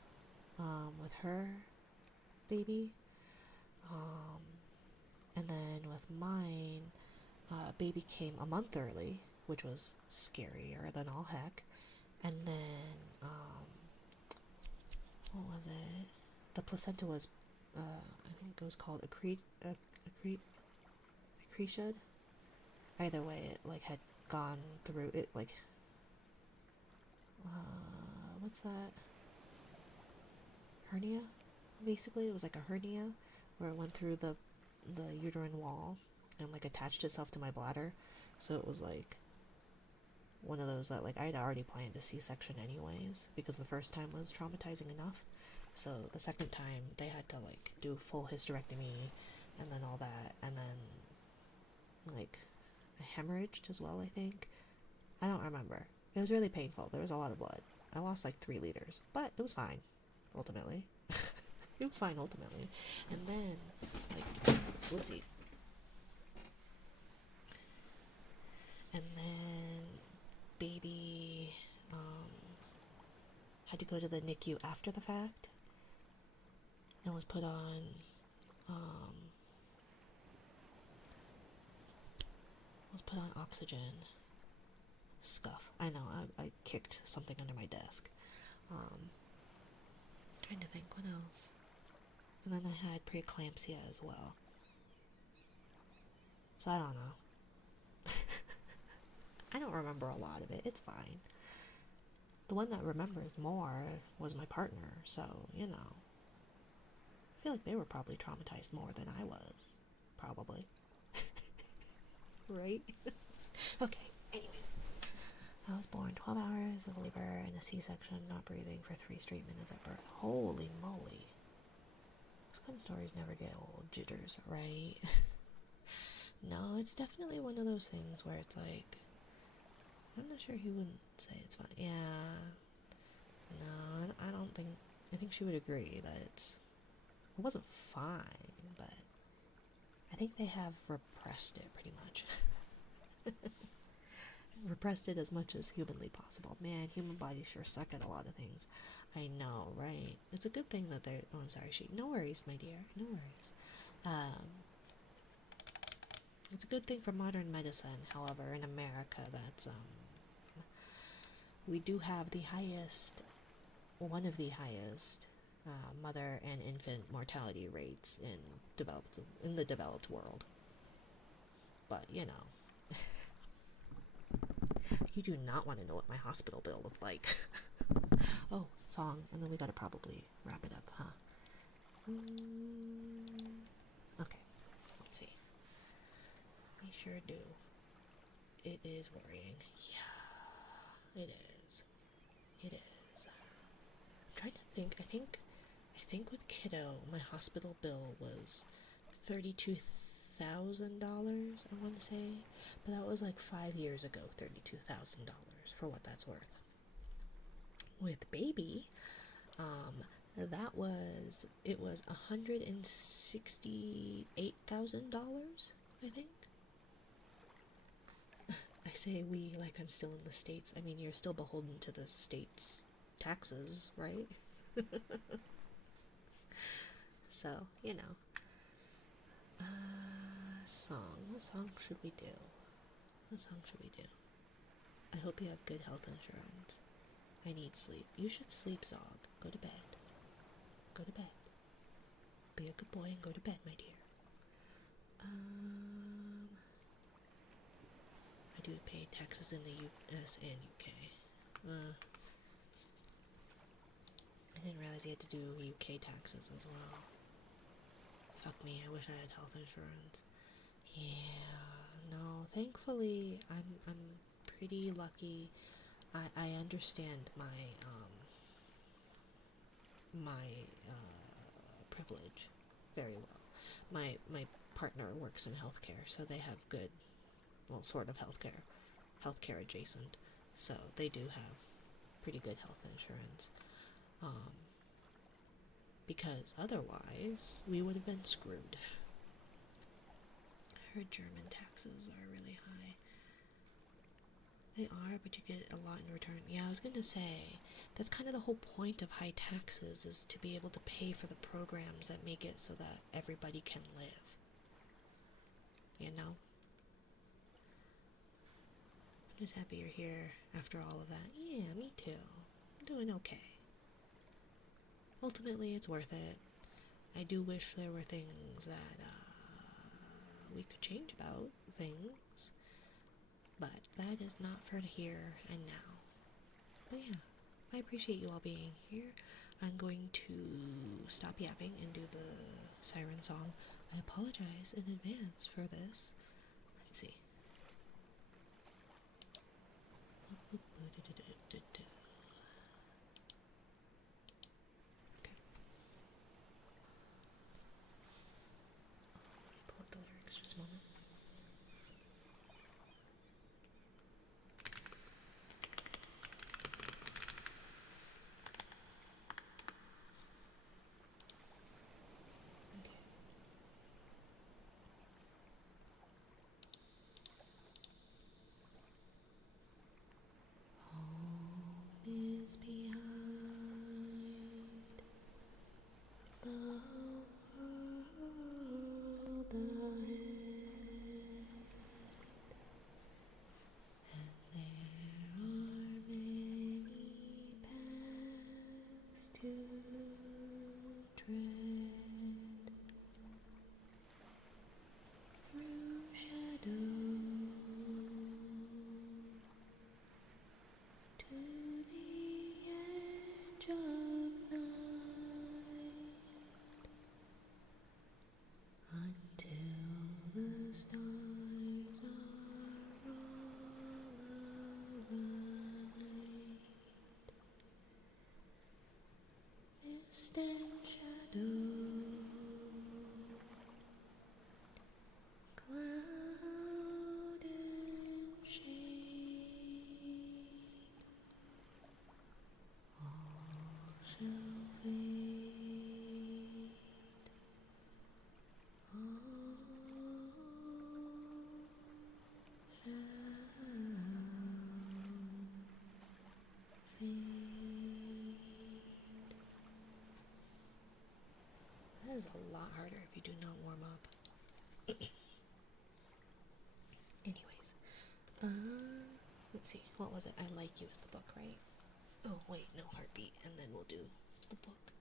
with her baby. And then with mine, baby came a month early, which was scarier than all heck. And then, what was it? The placenta was, I think it was called accretion. Either way, it, like, had gone through it, like, what's that? Hernia? Basically, it was like a hernia where it went through the uterine wall and, like, attached itself to my bladder. So it was, like, one of those that, like, I had already planned a C-section anyways, because the first time was traumatizing enough. So the second time, they had to, like, do full hysterectomy and then all that, and then, like, I hemorrhaged as well, I think. I don't remember. It was really painful. There was a lot of blood. I lost like 3 liters, but it was fine, ultimately. It was fine, ultimately. And then, like, whoopsie. And then baby had to go to the NICU after the fact and was put on oxygen. Scuff. I know, I kicked something under my desk. Trying to think what else. And then I had preeclampsia as well. So I don't know. I don't remember a lot of it. It's fine. The one that remembers more was my partner, so, you know. I feel like they were probably traumatized more than I was. Probably. Right? Okay, anyways. I was born 12 hours of labor and a C-section, not breathing for 3 straight minutes at birth. Holy moly. Those kind of stories never get old. Jitters, right? No, it's definitely one of those things where it's like, I'm not sure he wouldn't say it's fine. Yeah. No, I don't think, I think she would agree that it wasn't fine, but I think they have repressed it pretty much. Repressed it as much as humanly possible. Man, human bodies sure suck at a lot of things. I know, right? It's a good thing that they're... Oh, I'm sorry, no worries, my dear. No worries. It's a good thing for modern medicine, however, in America, that's, we do have the highest... one of the highest mother and infant mortality rates in the developed world. But, you know... You do not want to know what my hospital bill looked like. Oh, song, and then we gotta probably wrap it up, huh? Okay, let's see. We sure do. It is worrying. Yeah, it is. It is. I'm trying to think. I think with kiddo, my hospital bill was $32,000, I want to say, but that was like 5 years ago. $32,000 for what that's worth. With baby, it was $168,000, I think. I say we like I'm still in the States. I mean, you're still beholden to the state's taxes, right? So, you know. Song. What song should we do? What song should we do? I hope you have good health insurance. I need sleep. You should sleep, Zog. Go to bed. Go to bed. Be a good boy and go to bed, my dear. I do pay taxes in the US and UK. I didn't realize you had to do UK taxes as well. Fuck me, I wish I had health insurance. Yeah, no, thankfully, I'm pretty lucky. I understand my privilege very well. My partner works in healthcare, so they have good, well, sort of healthcare adjacent. So they do have pretty good health insurance. Because otherwise, we would have been screwed. I heard German taxes are really high. They are, but you get a lot in return. Yeah, I was going to say, that's kind of the whole point of high taxes, is to be able to pay for the programs that make it so that everybody can live. You know? I'm just happy you're here after all of that. Yeah, me too. I'm doing okay. Ultimately, it's worth it. I do wish there were things that we could change about things, but that is not for here and now. But yeah, I appreciate you all being here. I'm going to stop yapping and do the siren song. I apologize in advance for this. Let's see. Pull up the lyrics just a moment. to tread through shadow to the edge of night until the stars are all alight. Mist and shadow, cloud and shade, all shall fade, all shall fade. That is a lot harder if you do not warm up. Anyways, let's see, what was it? I Like You is the book, right? Oh wait, no, Heartbeat, and then we'll do the book.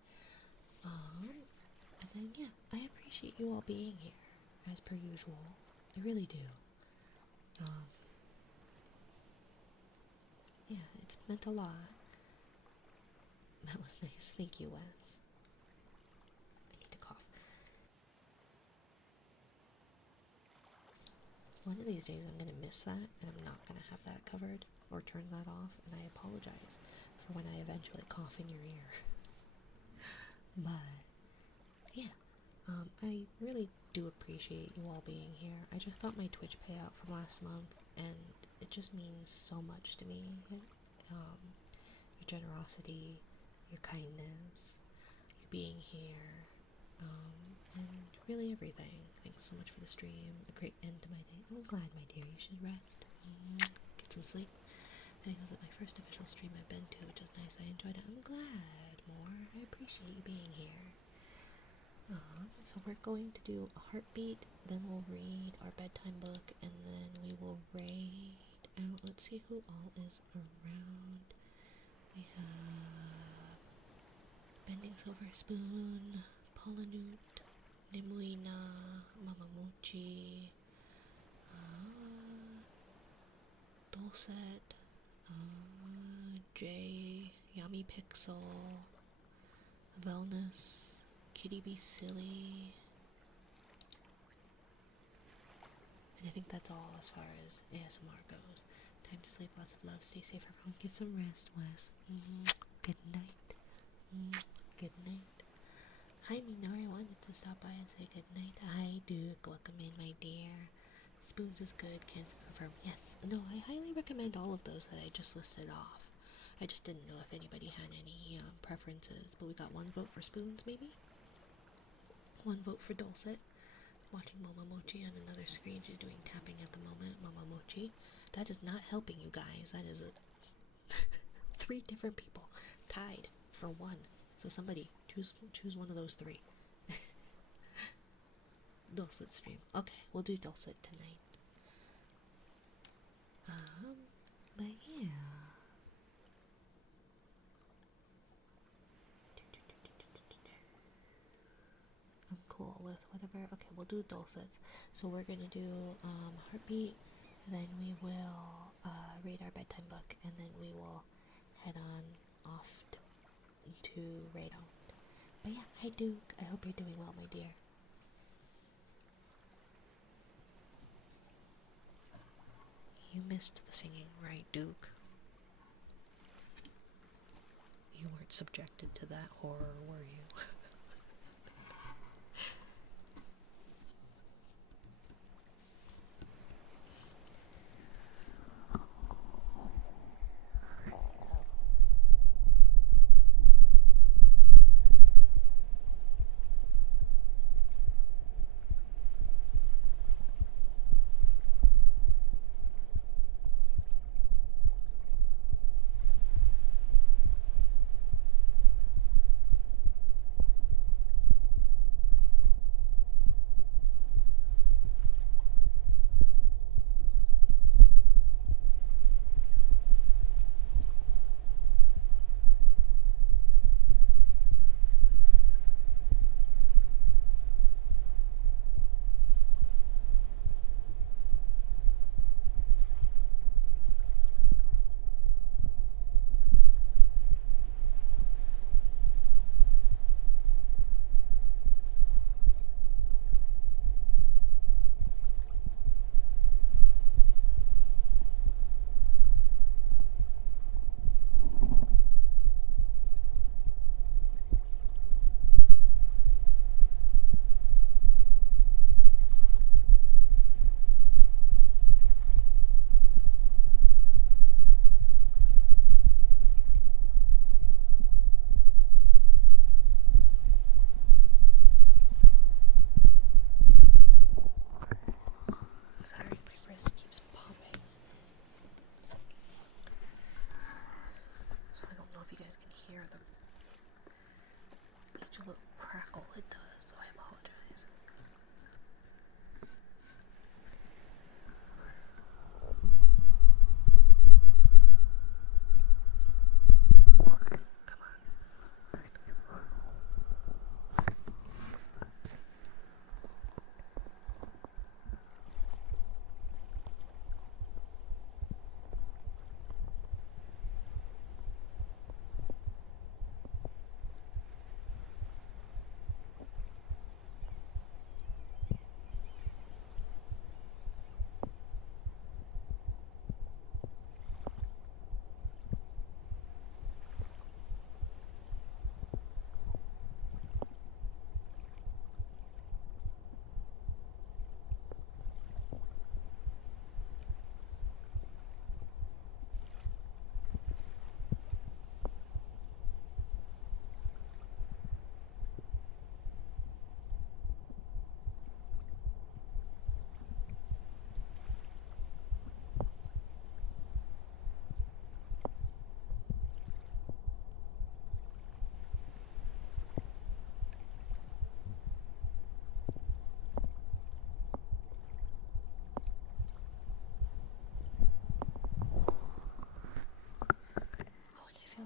And then yeah, I appreciate you all being here, as per usual. I really do. Yeah, it's meant a lot. That was nice. Thank you, Wes. I need to cough. One of these days I'm gonna miss that, and I'm not gonna have that covered or turn that off, and I apologize for when I eventually cough in your ear. But yeah, I really do appreciate you all being here. I just got my Twitch payout from last month, and it just means so much to me. Your generosity, your kindness, you being here, and really everything. Thanks so much for the stream. A great end to my day. I'm glad, my dear. You should rest. Get some sleep. I think it was my first official stream I've been to, which is nice. I enjoyed it. I'm glad, more. I appreciate you being here. So we're going to do a heartbeat, then we'll read our bedtime book, and then we will raid out. Let's see who all is around. We have Bending Silver Spoon, Polanut, Nimuina, Mamamochi, Dulcet, Jay, Yummy Pixel, Wellness, Kitty Be Silly, and I think that's all as far as ASMR goes. Time to sleep, lots of love, stay safe everyone, get some rest, Wes. Good night. Good night. Hi Minori, I wanted to stop by and say good night. Hi Duke, welcome in my dear. Spoons is good, can confirm. Yes, no, I highly recommend all of those that I just listed off. I just didn't know if anybody had any preferences, but we got one vote for Spoons maybe? One vote for Dulcet. Watching Momomochi on another screen. She's doing tapping at the moment. Momomochi. That is not helping you guys. That is 3 different people tied for one. So somebody choose one of those 3. Dulcet stream. Okay, we'll do Dulcet tonight. But yeah. I'm cool with whatever. Okay, we'll do Dulcets. So we're gonna do Heartbeat, then we will read our bedtime book, and then we will head on off to raid out. But yeah, hi Duke. I hope you're doing well, my dear. You missed the singing, right, Duke? You weren't subjected to that horror, were you?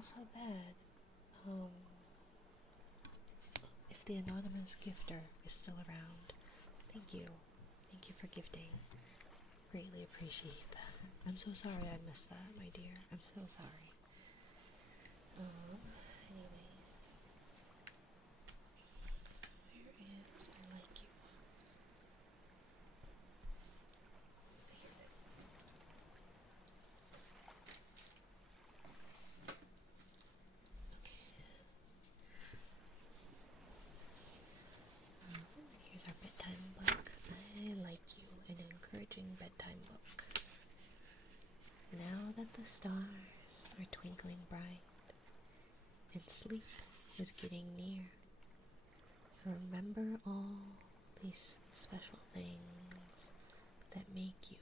also bad. If the anonymous gifter is still around, thank you. Thank you for gifting. Greatly appreciate that. I'm so sorry I missed that, my dear. I'm so sorry. Anyways. Where is I like you? Here it is. Here's our bedtime book. I like you, an encouraging bedtime book. Now that the stars are twinkling bright and sleep is getting near, remember all these special things that make you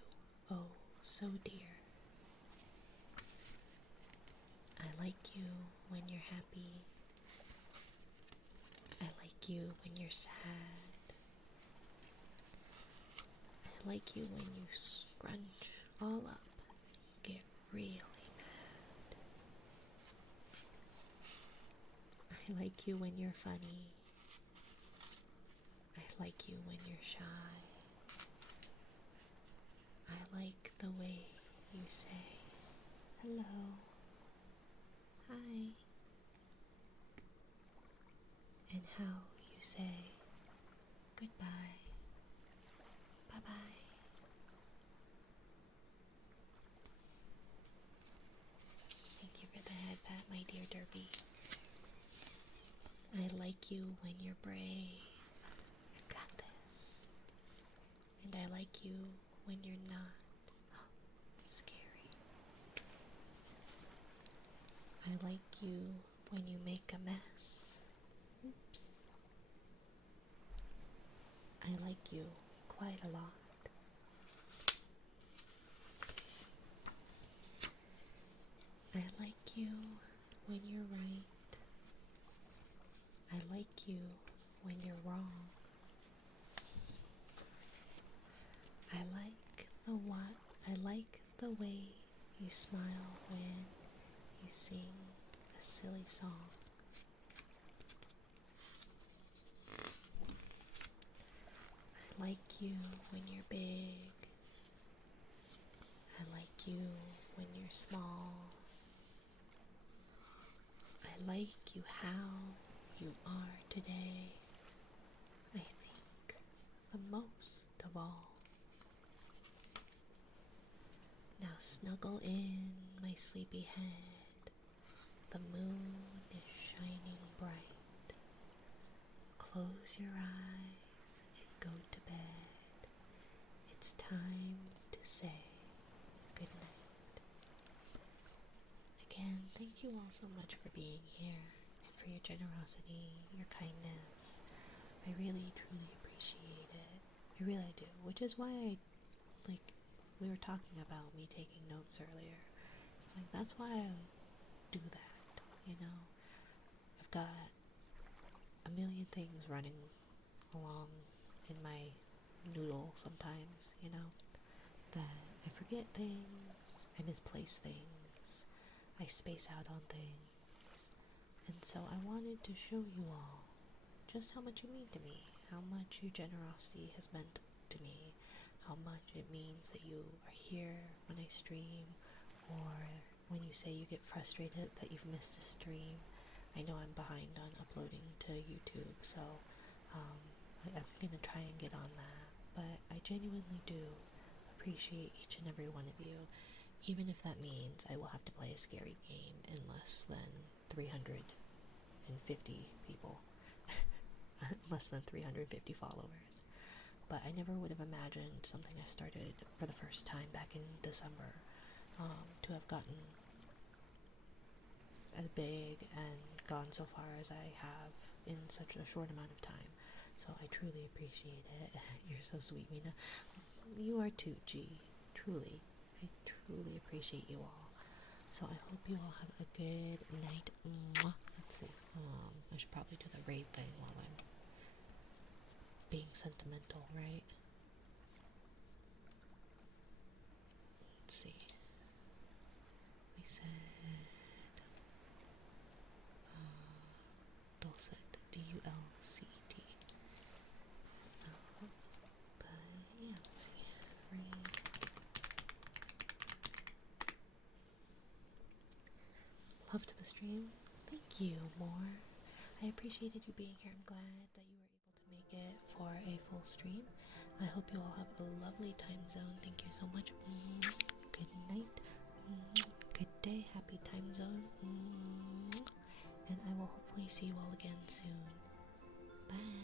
oh so dear. I like you when you're happy. I like you when you're sad. I like you when you scrunch all up, get really mad. I like you when you're funny. I like you when you're shy. I like the way you say hello, hi, and how you say goodbye, bye-bye. Thank you for the head pat, my dear Derby. I like you when you're brave. I've got this. And I like you when you're not scary. I like you when you make a mess. Oops. I like you quite a lot. I like you when you're right. I like you when you're wrong. I like the way you smile when you sing a silly song. I like you when you're big. I like you when you're small. I like you how you are today. I think the most of all. Now snuggle in my sleepy head. The moon is shining bright. Close your eyes and go to bed. It's time to say good night. Again, thank you all so much for being here and for your generosity, your kindness. I really, truly appreciate it. I really do. Which is why we were talking about me taking notes earlier. It's like, that's why I do that, you know? I've got a million things running along in my noodle sometimes, you know? That I forget things, I misplace things, I space out on things. And so I wanted to show you all just how much you mean to me, how much your generosity has meant to me, how much it means that you are here when I stream, or when you say you get frustrated that you've missed a stream. I know I'm behind on uploading to YouTube, so I'm gonna try and get on that. But I genuinely do appreciate each and every one of you, even if that means I will have to play a scary game in less than 350 people. Less than 350 followers. But I never would have imagined something I started for the first time back in December to have gotten as big and gone so far as I have in such a short amount of time. So I truly appreciate it. You're so sweet, Mina. You are too, G. Truly. I truly appreciate you all. So I hope you all have a good night. Mwah. Let's see. I should probably do the raid thing while I'm being sentimental, right? Let's see. We said CT. But yeah, let's see. Read. Love to the stream. Thank you, more. I appreciated you being here. I'm glad that you were able to make it for a full stream. I hope you all have a lovely time zone. Thank you so much. Good night. Good day. Happy time zone. And I will hopefully see you all again soon. Bye.